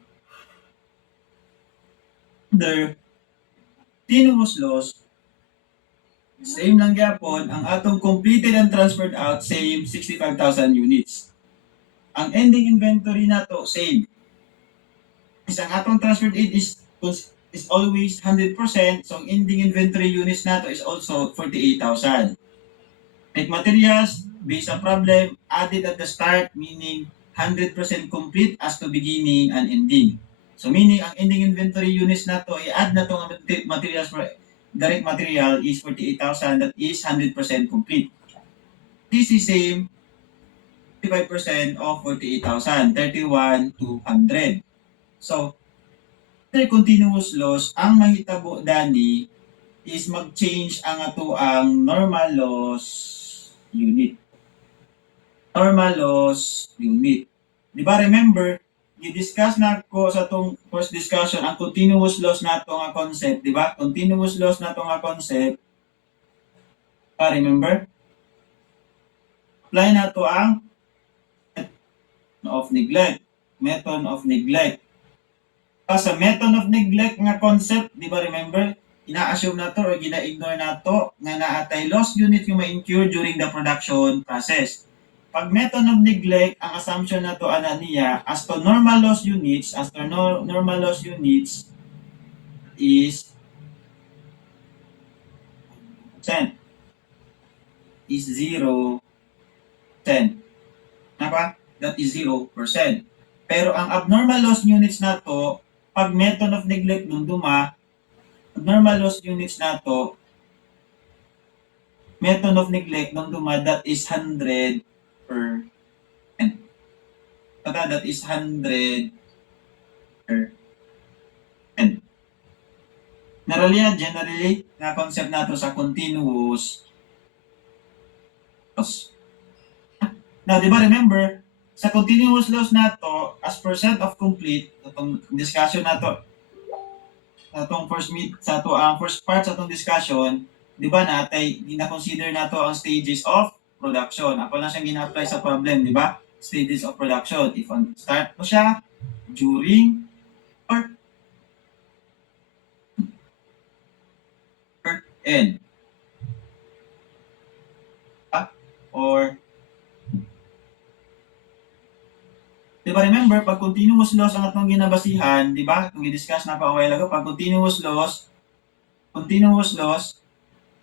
under continuous loss, same lang gyapon ang atong completed and transferred out, same 65,000 units. Ang ending inventory nato same. Isang atong transferred in is always 100%, so ang ending inventory units nato is also 48,000. Net materials, based sa problem, added at the start, meaning 100% complete as to beginning and ending. So meaning, ang ending inventory units nato, i-add na itong materials for direct material is 48,000, that is 100% complete. This is same 35% of 48,000, 31,200. So, After continuous loss, ang mahitabo dani is mag-change ang ato ang normal loss unit. Normal loss unit. Di ba remember, i-discuss na ko sa itong first discussion ang continuous loss na ito nga concept, di ba? Continuous loss na ito nga concept. Remember? Apply na ito ang of neglect. Method of neglect. Sa method of neglect nga concept, di ba remember, ina-assume na to or gina-ignore na to nga naatay loss unit yung ma-incur during the production process. Pag method of neglect, ang assumption na to ana niya as to normal loss units, normal loss units is 10 is 0 10. Napa? That is 0%. Pero ang abnormal loss units na to, pag method of neglect nung duma, abnormal loss units na to, method of neglect nung duma, that is 100%. That is 100%. Generally, nga concept nato sa continuous loss. Now, di ba remember, sa continuous loss na to, as percent of complete, itong discussion na to, itong first part sa itong discussion, di ba natay, gina-consider na to ang stages of production. Ako lang siyang gina-apply sa problem, di ba? Stages of production. If on start mo siya, during, or end. Or di ba remember, pag continuous loss ang atong ginabasihan, di ba? Kung i-discuss na pa a while ago, pag continuous loss, at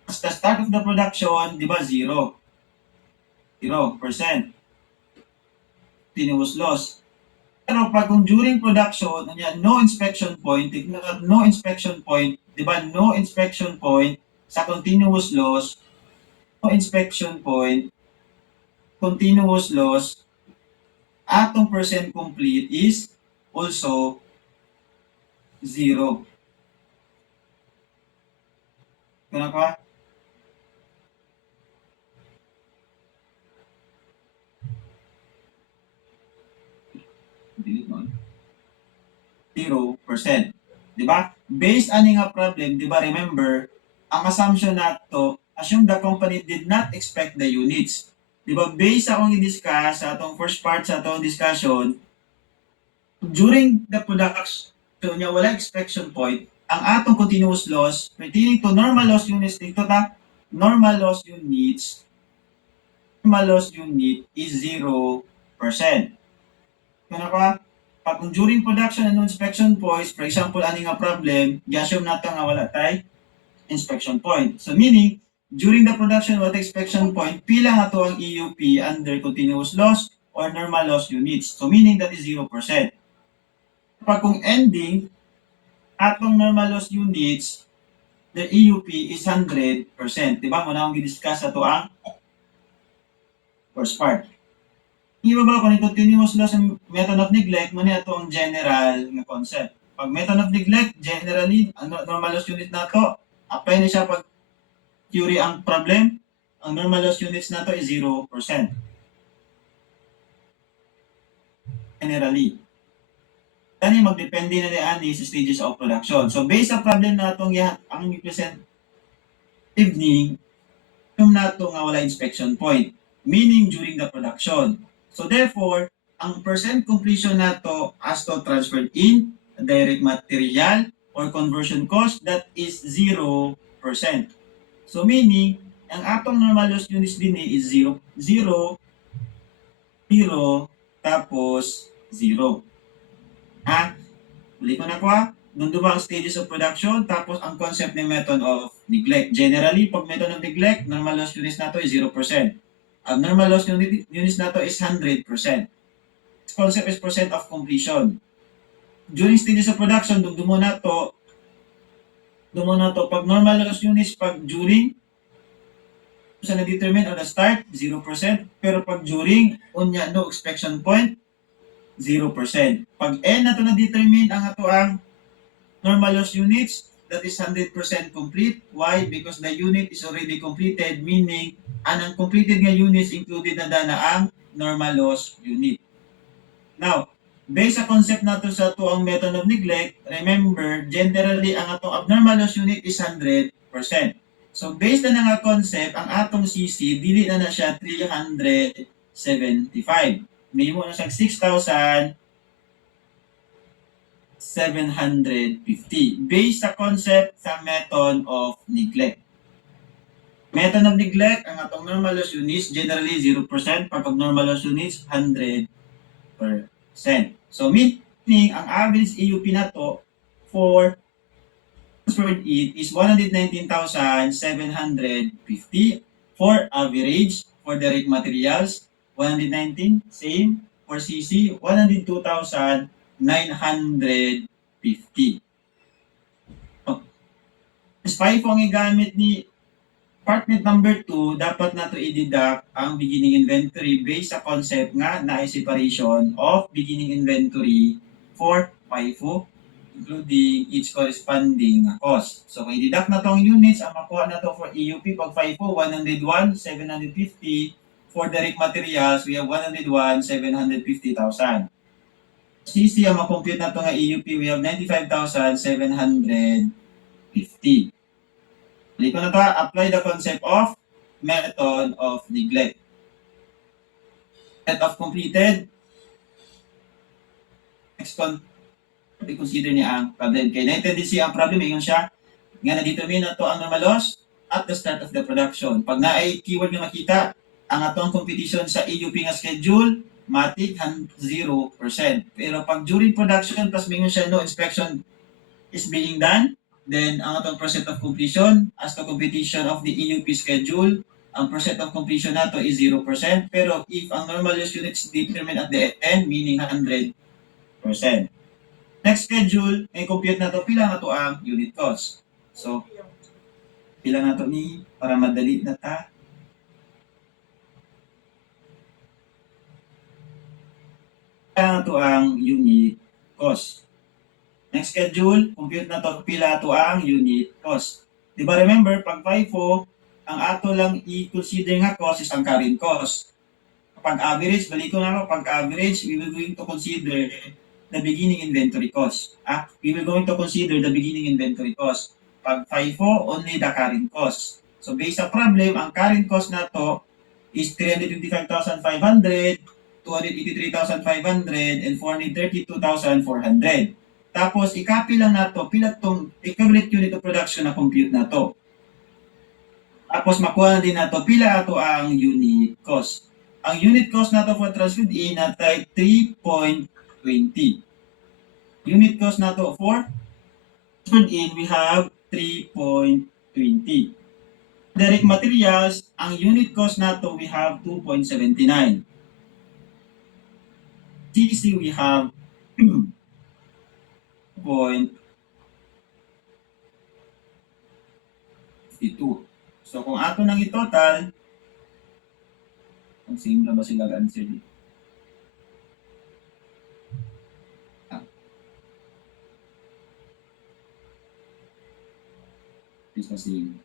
the start of the production, di ba, 0%. Continuous loss. Pero pag kung during production, no inspection point, di ba, no inspection point sa continuous loss, no inspection point, continuous loss, atong percent complete is also 0. Ganun ka? Delete mo. 0%. Diba? Based ani nga problem, diba remember, ang assumption nato, assume the company did not expect the units. Diba, based sa akong i-discuss sa atong first part sa atong discussion, during the production niya wala inspection point, ang atong continuous loss pertaining to normal loss units dito normal loss unit is 0%. Kaya pa, pag during production and inspection points, for example, ani nga problem, i-assume nato nga wala tay inspection point. So meaning, during the production wala inspection point, pila nga to ang EUP under continuous loss or normal loss units. So meaning that is 0%. Pag kung ending, atong normal loss units, the EUP is 100%. Diba? Muna akong i-discuss ato ang first part. Iba ba kung continuous loss and method of neglect, muna ito ang general na concept. Pag method of neglect, generally, ang normal loss unit na to, apply na siya pag theory ang problem, ang normal loss units na to is 0%. Generally. Kani magdepende na ani sa stages of production. So based sa problem na itong ang i-present evening, yung nato nga wala inspection point, meaning during the production. So therefore, ang percent completion nato as to transferred in direct material or conversion cost, that is 0%. So meaning, ang atong normal loss units din is 0, 0, 0, tapos 0. Ha? Uli ko na ko ha. Doon ba ang stages of production, tapos ang concept ng method of neglect. Generally, pag method of neglect, normal loss units na to is 0%. Ang normal loss units na to is 100%. This concept is percent of completion. During stages of production, doon mo na to, pag normal loss units, pag during, sa na-determine on the start, 0%. Pero pag during, unya no inspection point, 0%. Pag N na to na-determine ang ato ang normal loss units, that is 100% complete. Why? Because the unit is already completed, meaning ang completed nga units included na dana ang normal loss unit. Now, based sa concept nato sa tuang method of neglect, remember, generally ang atong abnormal loss unit is 100%. So based na nga concept, ang atong CC, dili na siya 375. May mo na siya 6,750 based sa concept sa method of neglect. Method of neglect, ang atong normal loss units, generally 0%. Pag abnormal loss units, 100%. So meaning, ang average AUP na to for transferred it is 119,750 for average. For direct materials, 119, same. For CC, 102,950. Despite po ang igamit ni Department number 2, dapat na to i-deduct ang beginning inventory based sa concept nga na separation of beginning inventory for FIFO, including each corresponding cost. So, kung i-deduct na tong units, ang makuha na to for EUP, pag FIFO, 101,750. For direct materials, we have 101,750,000. CC, ang makompute na to nga EUP, we have 95,750. Dito na to, apply the concept of method of neglect. Set of completed. Next one, i-consider niya ang problem. Kaya na-tendency ang problem, ingon siya, nga na-determine na to ang normal loss at the start of the production. Pag na ay keyword nga makita, ang atong competition sa EUP nga schedule, matik 0%. Pero pag during production, plus mingon siya, no inspection is being done, then ang atong percent of completion as the competition of the EUP schedule, ang percent of completion nato is 0%. Pero if ang normal use units determined at the end, meaning 100%. Next schedule, may compute na to pila na to ang unit cost. So, pila na to ni para madali na ta. Pila na to ang unit cost. Next schedule, compute na to pila to ang unit cost. Di ba remember, pag FIFO, ang ato lang i-consider nga cost is ang current cost. Pag average, balik ko na ako, pag average, we will going to consider the beginning inventory cost. We will going to consider the beginning inventory cost. Pag FIFO, only the current cost. So based sa problem, ang current cost na to is 355,500, 283,500, and 432,400. Tapos, i-copy lang na to, pila tong equivalent unit of production na compute na to. Tapos, makuha na din na to, pila to ang unit cost. Ang unit cost na to for transferred in na type 3.20. Unit cost na to for transferred in, we have 3.20. Direct materials, ang unit cost na to, we have 2.79. CC, we have 0.52. So, kung ato nang i-total, ang same na ba sila answer dito? Is the same.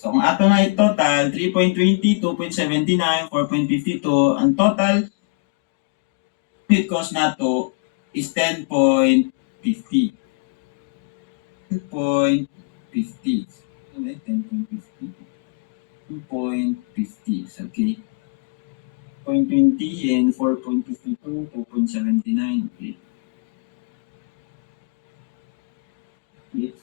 So, kung ato na i-total, 3.20, 2.79, 4.52, ang total unit cost na to is 10.50. 10.50. 10.50. 2.50. Okay. 0.20 and 4.52, 2.79. Okay. Yes.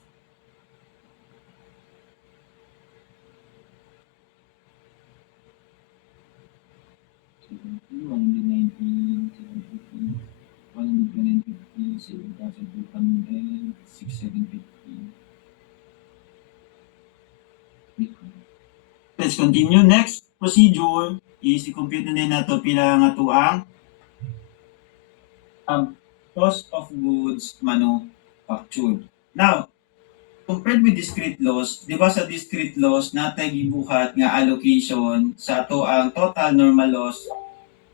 Let's continue. Next procedure is i-compute na din nato pila nga to ang cost of goods manufactured. Now, compared with discrete loss, di ba sa discrete loss natay gibuhat nga allocation sa ato ang total normal loss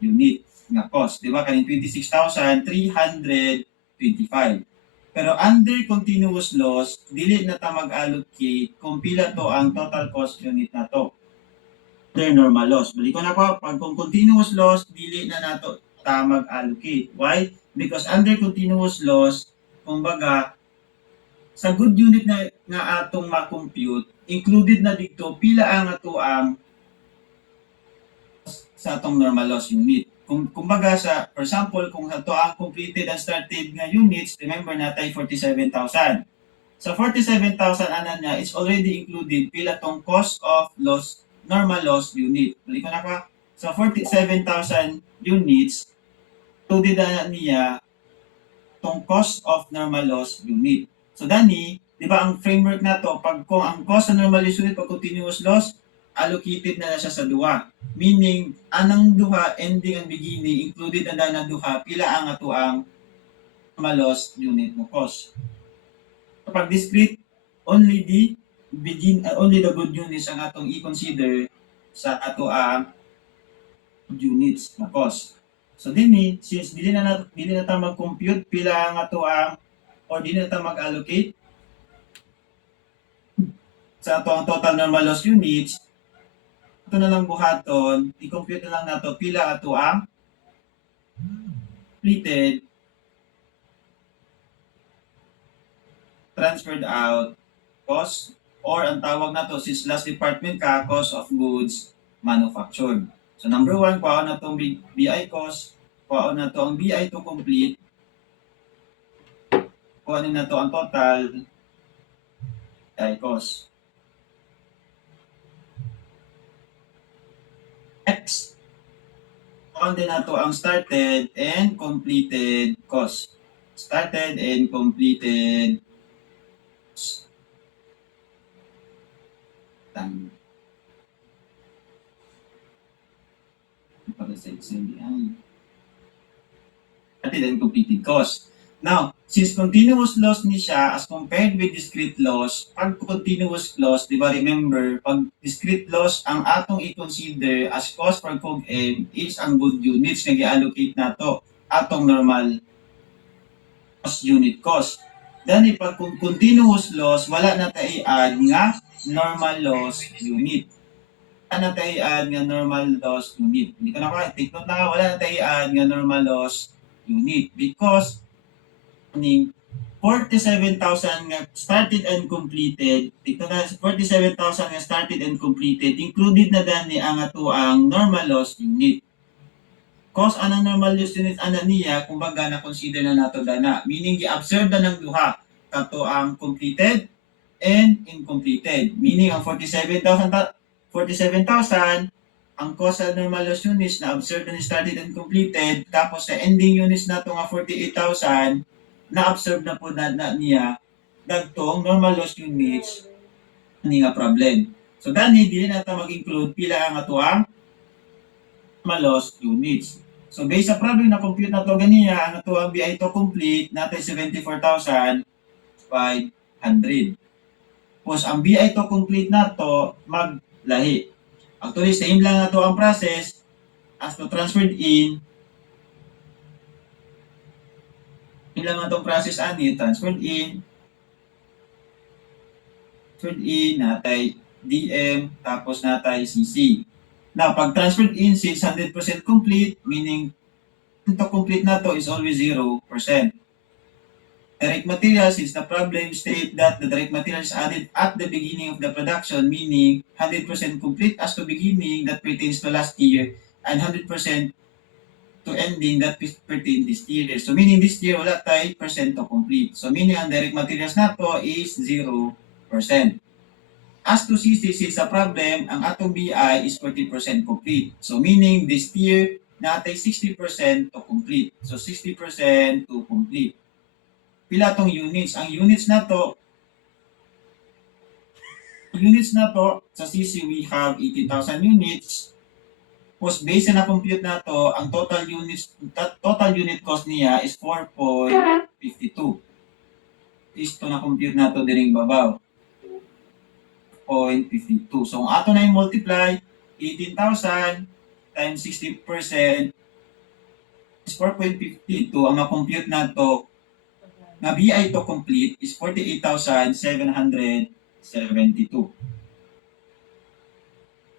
unit nga cost, di ba kaning 26,325. Pero under continuous loss, dili na ta mag-allocate kung pila to ang total cost unit na to. Under normal loss. Balik ko na po, pag kung continuous loss, dili na nato ta mag-allocate. Why? Because under continuous loss, kumbaga, sa good unit na nga atong ma-compute, included na dito pila ang ato ang sa atong normal loss unit. Kumbaga sa, for example, kung ato ang completed and started nga units, remember natay 47,000. Sa 47,000 ana niya, it's already included pila tong cost of loss, normal loss unit. Balik ko na ka, sa 47,000 units, included na niya tong cost of normal loss unit. So dani, di ba ang framework na to, pag kung ang cost ng normal loss unit pag continuous loss, allocated na siya sa duha. Meaning, anang duha, ending and beginning, included na na duha, pila ang ato ang normal loss unit mo cost. Kapag discrete, only the good units ang atong i-consider sa ato ang units na cost. So dinhi, since dili na ta mag-compute pila ang ato ang or dili na ta mag-allocate sa ato ang total normal loss units, ito na lang buhaton, i-compute na lang nato pila ato ang completed, transferred out cost, or ang tawag nato since last department ka, cost of goods manufactured. So number 1, kuhaon na itong BI cost, kuhaon na ito ang BI to complete, kuhanin na ito ang total BI cost. Next, kuhaon din na ito ang started and completed cost. Started and completed cost. Started and completed cost. Now, since continuous loss ni siya as compared with discrete loss, pag continuous loss, di ba remember, pag discrete loss, ang atong i-consider as cost per COGM is ang good units na i-allocate na to atong normal cost unit cost. Dani pag kung continuous loss, wala na tayo i-add nga normal loss unit. Wala na tayo i-add nga normal loss unit. Hindi ko na kaya, take note na wala na tayo i-add nga normal loss unit because 47,000 nga started and completed, dito na 47,000 nga started and completed, included na dani ang ato ang normal loss unit. Cost anang normal loss unit ana niya, kumbaga na consider na nato dana, meaning gi-observe na ng duha kato ang completed and incompleted. Meaning ang 47,000 ang cost sa normal loss units na observed na started and completed, tapos sa ending units nato nga 48,000 na-observe na po na niya dagtong normal loss units ni nga problem. So dani dili na ta mag-include pila ang ato ang normal loss units. So based sa problem na compute na to ganiya, ang ato ang BI to complete natin 74,500. Tapos ang BI to complete na to maglahi. Actually same lang na to ang process as to transferred in. Ilang nga itong process ani, transferred in, natay DM, tapos natay CC. Now, pag transferred in, since 100% complete, meaning ito complete na to is always 0%. Direct material, since the problem state that the direct material is added at the beginning of the production, meaning 100% complete as to beginning that pertains to last year, and 100% to ending that pertain this year. So meaning this year wala tayo percent to complete. So meaning ang direct materials na to is 0%. As to CC, since sa problem, ang atong BI is 40% complete. So meaning this year natay 60% to complete. So 60% to complete. Pila tong units? Ang units na to sa CC we have 80,000 units. Tapos based na compute na to, ang total unit cost niya is 4.52. Isto na compute na to diring babaw. 0.52. So, ang ato na yung multiply, 18,000 times 60% is 4.52. Ang na-compute na to nga BI to complete is 48,772.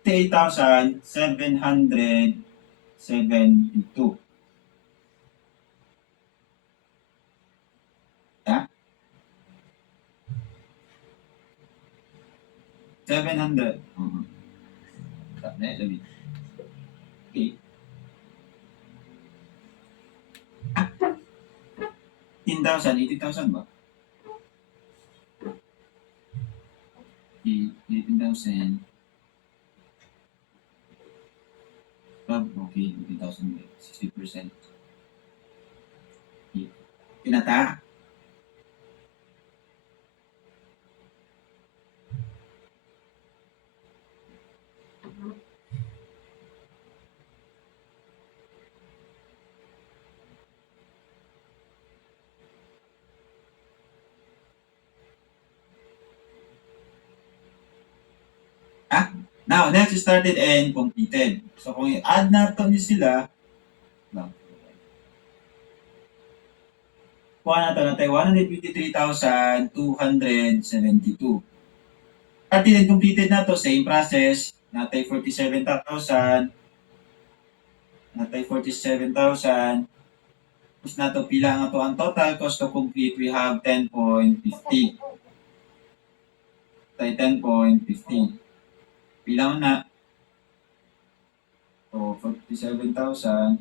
48,772. Yeah? 700. Okay. 10,000, 80,000 ba? 18,000. Okay, 80,000. 60%. Pinata? Ah? Now, next started and completed. So, kung i-add natin nyo sila, kuha natin natin 153,272. Started and completed na to, same process. Natay 47,000. Natay 47,000. Tapos na to, pila nga to ang total cost to complete, we have 10.50. Tay 10.50. Pila mo na. So, 47,000.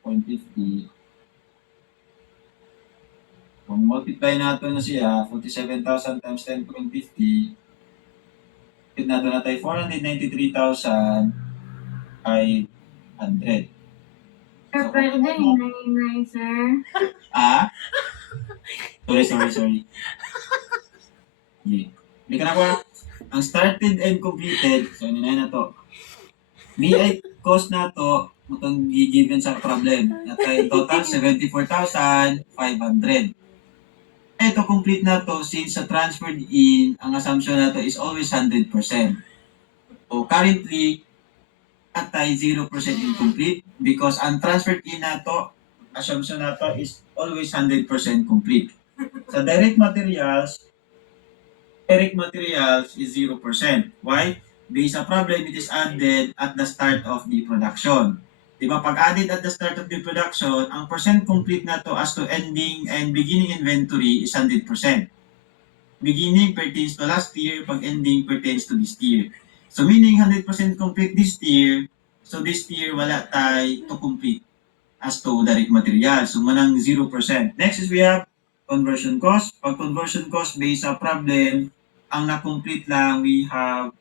0.50. Kung multiply natin na siya, 47,000 times 10.50, pin natin na tayo 493,500. Sir, pwede hinay-hinay, sir. Ah? Sorry. Okay. Hindi ka na ba? Ang started and completed, so ninay na to. BI cost na to, itong given sa problem. Natay total 74,500. Ito complete na to since sa transferred in, ang assumption na to is always 100%. So currently, atay 0% incomplete because ang transferred in na to, assumption na to is always 100% complete. Sa direct materials is 0%. Why? Based sa problem, it is added at the start of the production. Diba, pag added at the start of the production, ang percent complete na to as to ending and beginning inventory is 100%. Beginning pertains to last year, pag ending pertains to this year. So meaning 100% complete this year, so this year wala tayo to complete as to direct material. So manang 0%. Next is we have conversion cost. Pag conversion cost based sa problem, ang na-complete lang, we have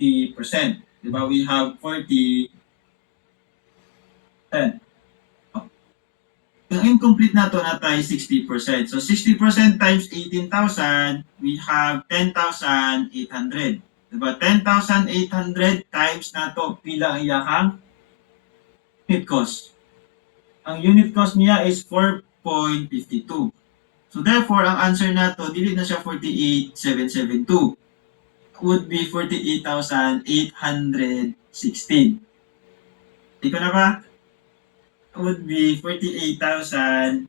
40%. Diba? We have 40%. Ang incomplete na to na tayo 60%. So 60% times 18,000, we have 10,800. Diba? 10,800 times na to, pila ang iyakang unit cost. Ang unit cost niya is 4.52. So therefore, ang answer na to, dili na siya 48,772. Would be 48,816. Di ko na ba? Would be 48,000.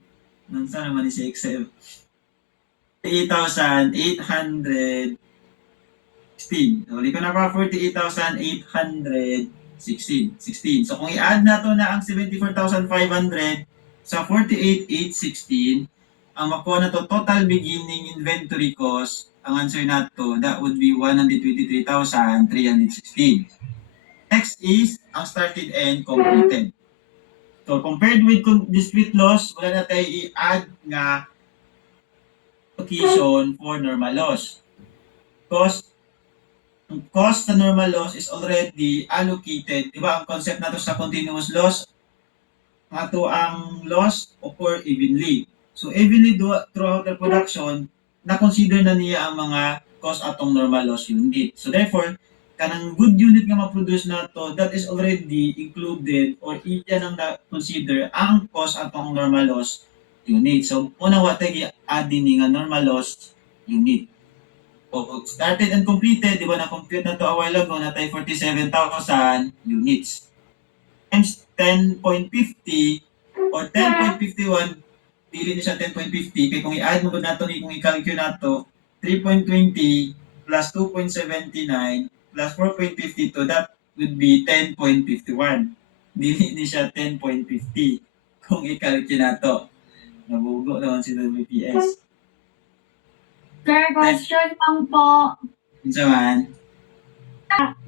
Saan naman ni sa Excel? 48,816. So, di ko na ba? 48,816. So, kung i-add na to na ang 74,500 sa 48,816, ang makuha na to total beginning inventory cost, ang answer na to, that would be 123,316. Next is ang started and completed. So compared with discrete loss, wala na tayo i-add nga allocation for normal loss. Cost sa normal loss is already allocated. Diba ang concept na to sa continuous loss, ato ang loss occur evenly. So evenly throughout the production, na-consider na niya ang mga cost atong normal loss unit. So therefore, kanang good unit nga ma-produce na to, that is already included or iyan ang na-consider ang cost atong normal loss unit. So unang watay i-add din nga normal loss unit. So started and completed, di ba na-compute na to a while ago, na tayo 47,000 units. Times 10.50, or 10.51, dili ni siya 10.50, kaya kung i-add mo nato ni kung i-calculate nato, 3.20 plus 2.79 plus 4.52, that would be 10.51. Dili ni siya 10.50 kung i-calculate nato. Nabugo naman si WPS. Sir, question lang po. Unsa man?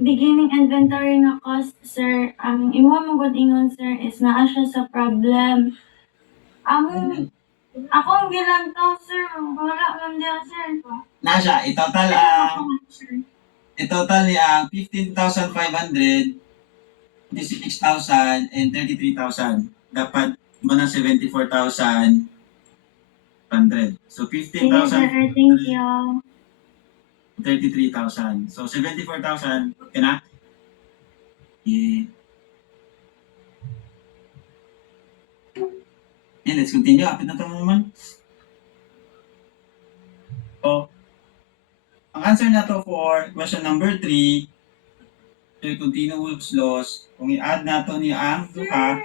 Beginning inventory nga cost, sir. Ang imo mong ingon, sir, is naa siya sa problem. Akong gilantaw, sir. Wala man diya, sir. Na siya, i-total niya ang 15,500, 26,000, and 33,000. Dapat mo ng 74,100. So, Sige, sir. 15,000, Thank you. 33,000. So, 74,000. Okay na? Okay. Yeah, let's continue. Apit na ito naman. So, ang answer na to for question number 3, so continuous loss, kung i-add na to ni ang duha,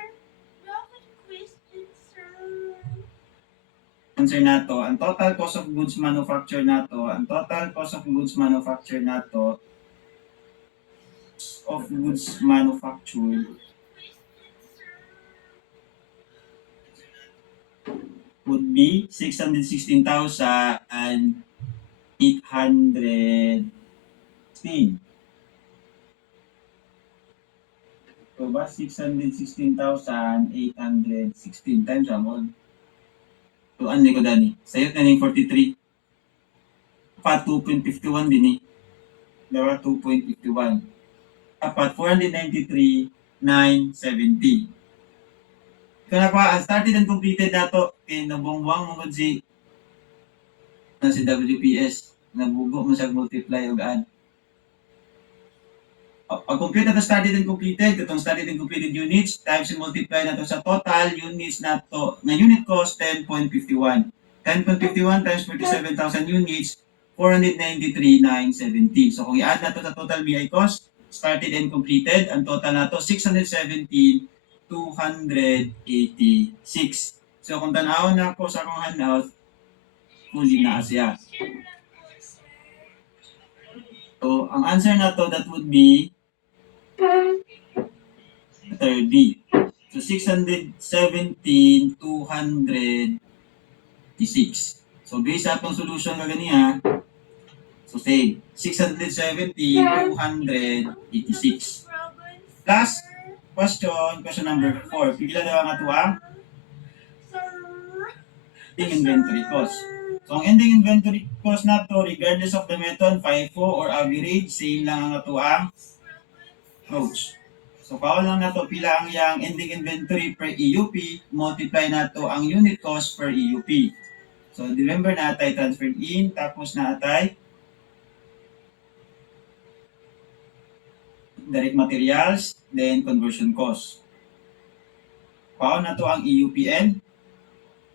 answer na to, ang total cost of goods manufactured na to, ang total cost of goods manufactured na to, of goods manufactured, would be 616,816. So ba 616,816 times amon. So ano ko dani? Sayot na ning 43. Pa 2.51 din eh. Diba 2.51. Apat 493,970. Kaya pa, started and completed na to, nabungwang mo si WPS, nabugo mo sa multiply o add. Ang compute na to started and completed, itong started and completed units, times and multiply na to sa total units na to, na unit cost 10.51. 10.51 times 47,000 units, 493,970. So kung i-add na to sa total BI cost, started and completed, ang total na to 617,286. So kung tanawon na ako sa akong handout, huli na siya. So ang answer na to, that would be 30. So 617,286. So based sa atong solution ka ganiya, so save 617,286. Last question number 4. Pila daw ang ato ang ending inventory cost. So ang ending inventory cost na to, regardless of the method, FIFO or average, same lang ang ato ang approach. So kaon lang na to, pila ang yang ending inventory per EUP, multiply na to ang unit cost per EUP. So remember na atay transferred in, tapos na atay direct materials, then conversion cost. Kaon na to ang EUPN,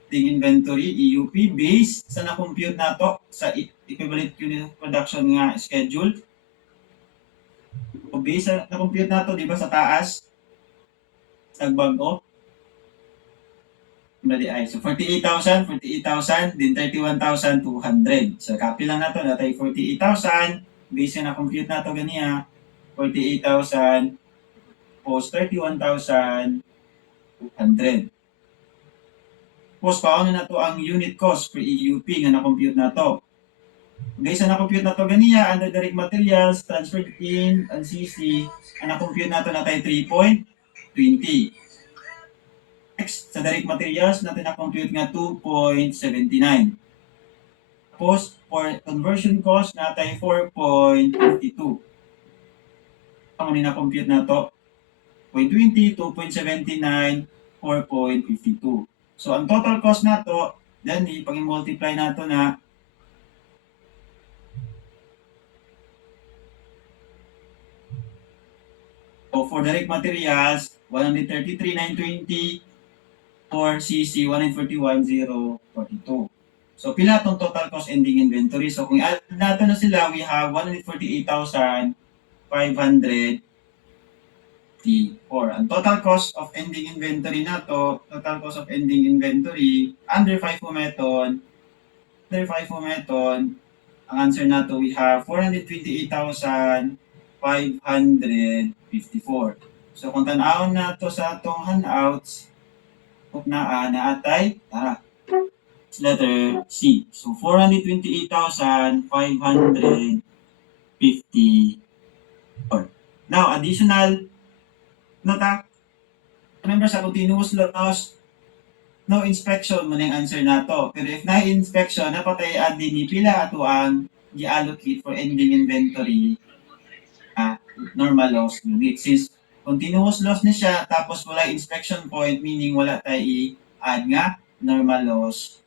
ending inventory, EUP, base sa na-compute na to sa equivalent unit production nga schedule. O base sa na-compute na to, di ba sa taas? Nagbago. Mali ay. So 48,000, then 31,200. So copy lang na to, natay 48,000, base sa na-compute na to ganiya, 48,000, post 31,200. Post paano na to ang unit cost per EUP nga na-compute na to. Guys, ang na-compute na to ganiya, under direct materials, transferred in, and CC, ang na-compute na to na tayo 3.20. Next, sa direct materials, natin na-compute nga 2.79. Post for conversion cost na tayo 4.52. Ang na-compute na to, 0.20, 2.79, 4.52. So, ang total cost na to, then ipag-multiply na to na so, for direct materials, 133,920, for CC, 141,042. So, pila itong total cost ending inventory? So, kung i-add nato na sila, we have 148,500 Ang total cost of ending inventory na to, total cost of ending inventory, under FIFO method, ang answer na to, we have 428,554. So kung tanawon na to sa atong handouts, kung naatay, tara, letter C. So 428,554. Now, additional nota, remember sa continuous loss, no inspection mo na yung answer na to. Pero if na-inspection, napatay add din ni pila ato ang i-allocate for ending inventory normal loss unit. Since continuous loss na siya, tapos wala inspection point, meaning wala tayo i-add nga normal loss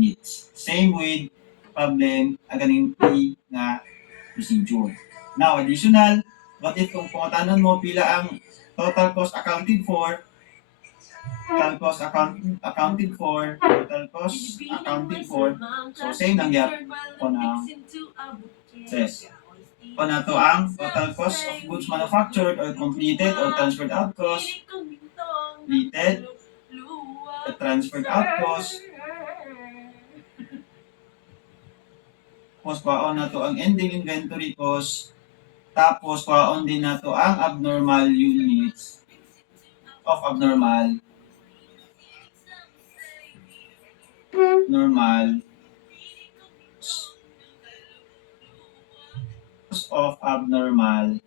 units. Same with problem, aganing P nga procedure. Now, additional, what if kung pangutanon mo pila ang total cost accounted for, so same nangyari ko na says ko na to ang total cost of goods manufactured or completed or transferred out cost, completed, the transferred out cost, tapos kwaon na to ang ending inventory cost, tapos kwaon din na to ang abnormal units of abnormal of abnormal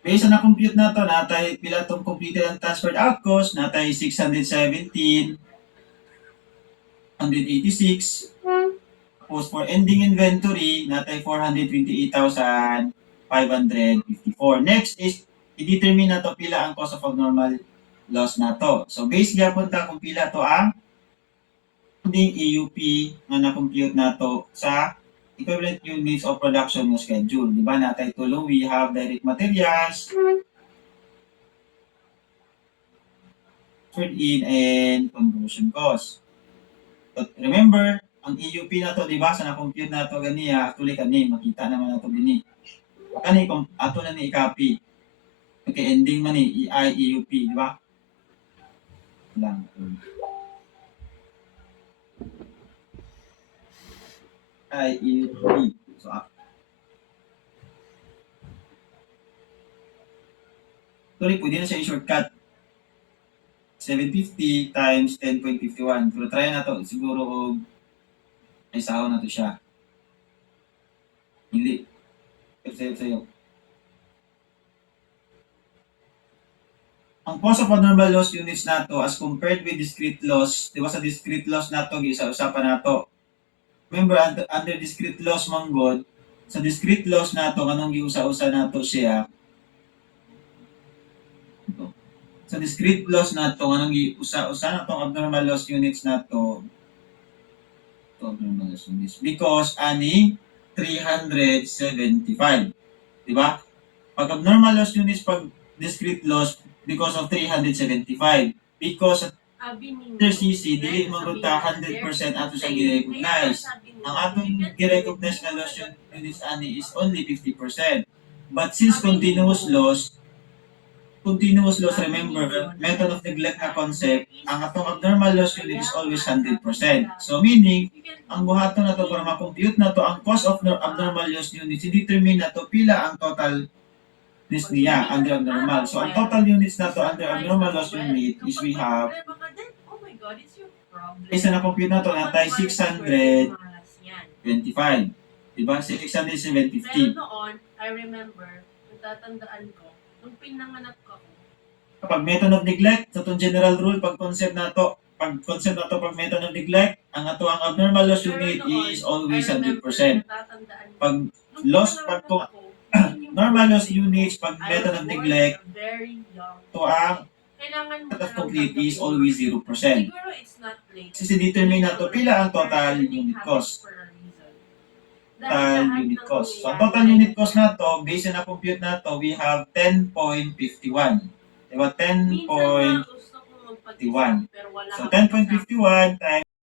based on na-compute na to, natay pila itong completed and transferred out cost, natay 617, 186, tapos for ending inventory, natay 428,554. Next is, i-determine na to pila ang cost of abnormal loss na to. So based gyapon ta kung pila to ang ending EUP na na-compute na to sa equivalent units of production mo schedule. Di ba natay tulong, we have direct materials, in and conversion cost. But remember, ang EUP na to, di ba, sa na-compute na to ganiya, actually kani, makita naman na to gani. Kani, kung ato na ni i-copy. Okay, ending man ni, EUP, di ba? Lang. EUP. So, actually, pwede na siya i-shortcut. 750 times 10.51. Pero try na to. Siguro ay sahaw na to siya. Hindi. Sa'yo. Ang cost of abnormal loss units na to as compared with discrete loss, di ba sa discrete loss na to, isa-usapan na to. Remember, under discrete loss manggod, sa discrete loss na to, anong giusa-usa na to siya, sa discrete loss na to, anong giusa-usa na to, abnormal loss units na to, abnormal loss units, because ani 375. Diba? Pag abnormal loss units, pag discrete loss, because of 375. Because under CC, dili magunta 100% ato sa gi-recognize. Ang atong gi-recognize na loss units ani is only 50%. But since continuous loss, remember, method of neglect na concept, ang atong abnormal loss unit is always 100%. So meaning, ang buhaton na to para ma-compute na to ang cost of abnormal loss units, i-determine na to pila ang total units niya under abnormal. So ang total units na to under abnormal loss unit is we have, isa na compute na to, natay 625. Diba? 650. Pero noon, I remember, natatandaan ko, nung pinanganak ko, Pag method of neglect, sa itong general rule, pag concept na to, pag method of neglect, ang ato ang abnormal loss unit is always 100%. Pag loss, pag to, normal loss units, pag method of neglect, to ang method of complete is always 0%. Kasi determine na to, pila ang total unit cost. Total unit cost. So, ang total unit cost na to, based na compute na to, we have 10.51. Diba? 10.51. So, 10.51 times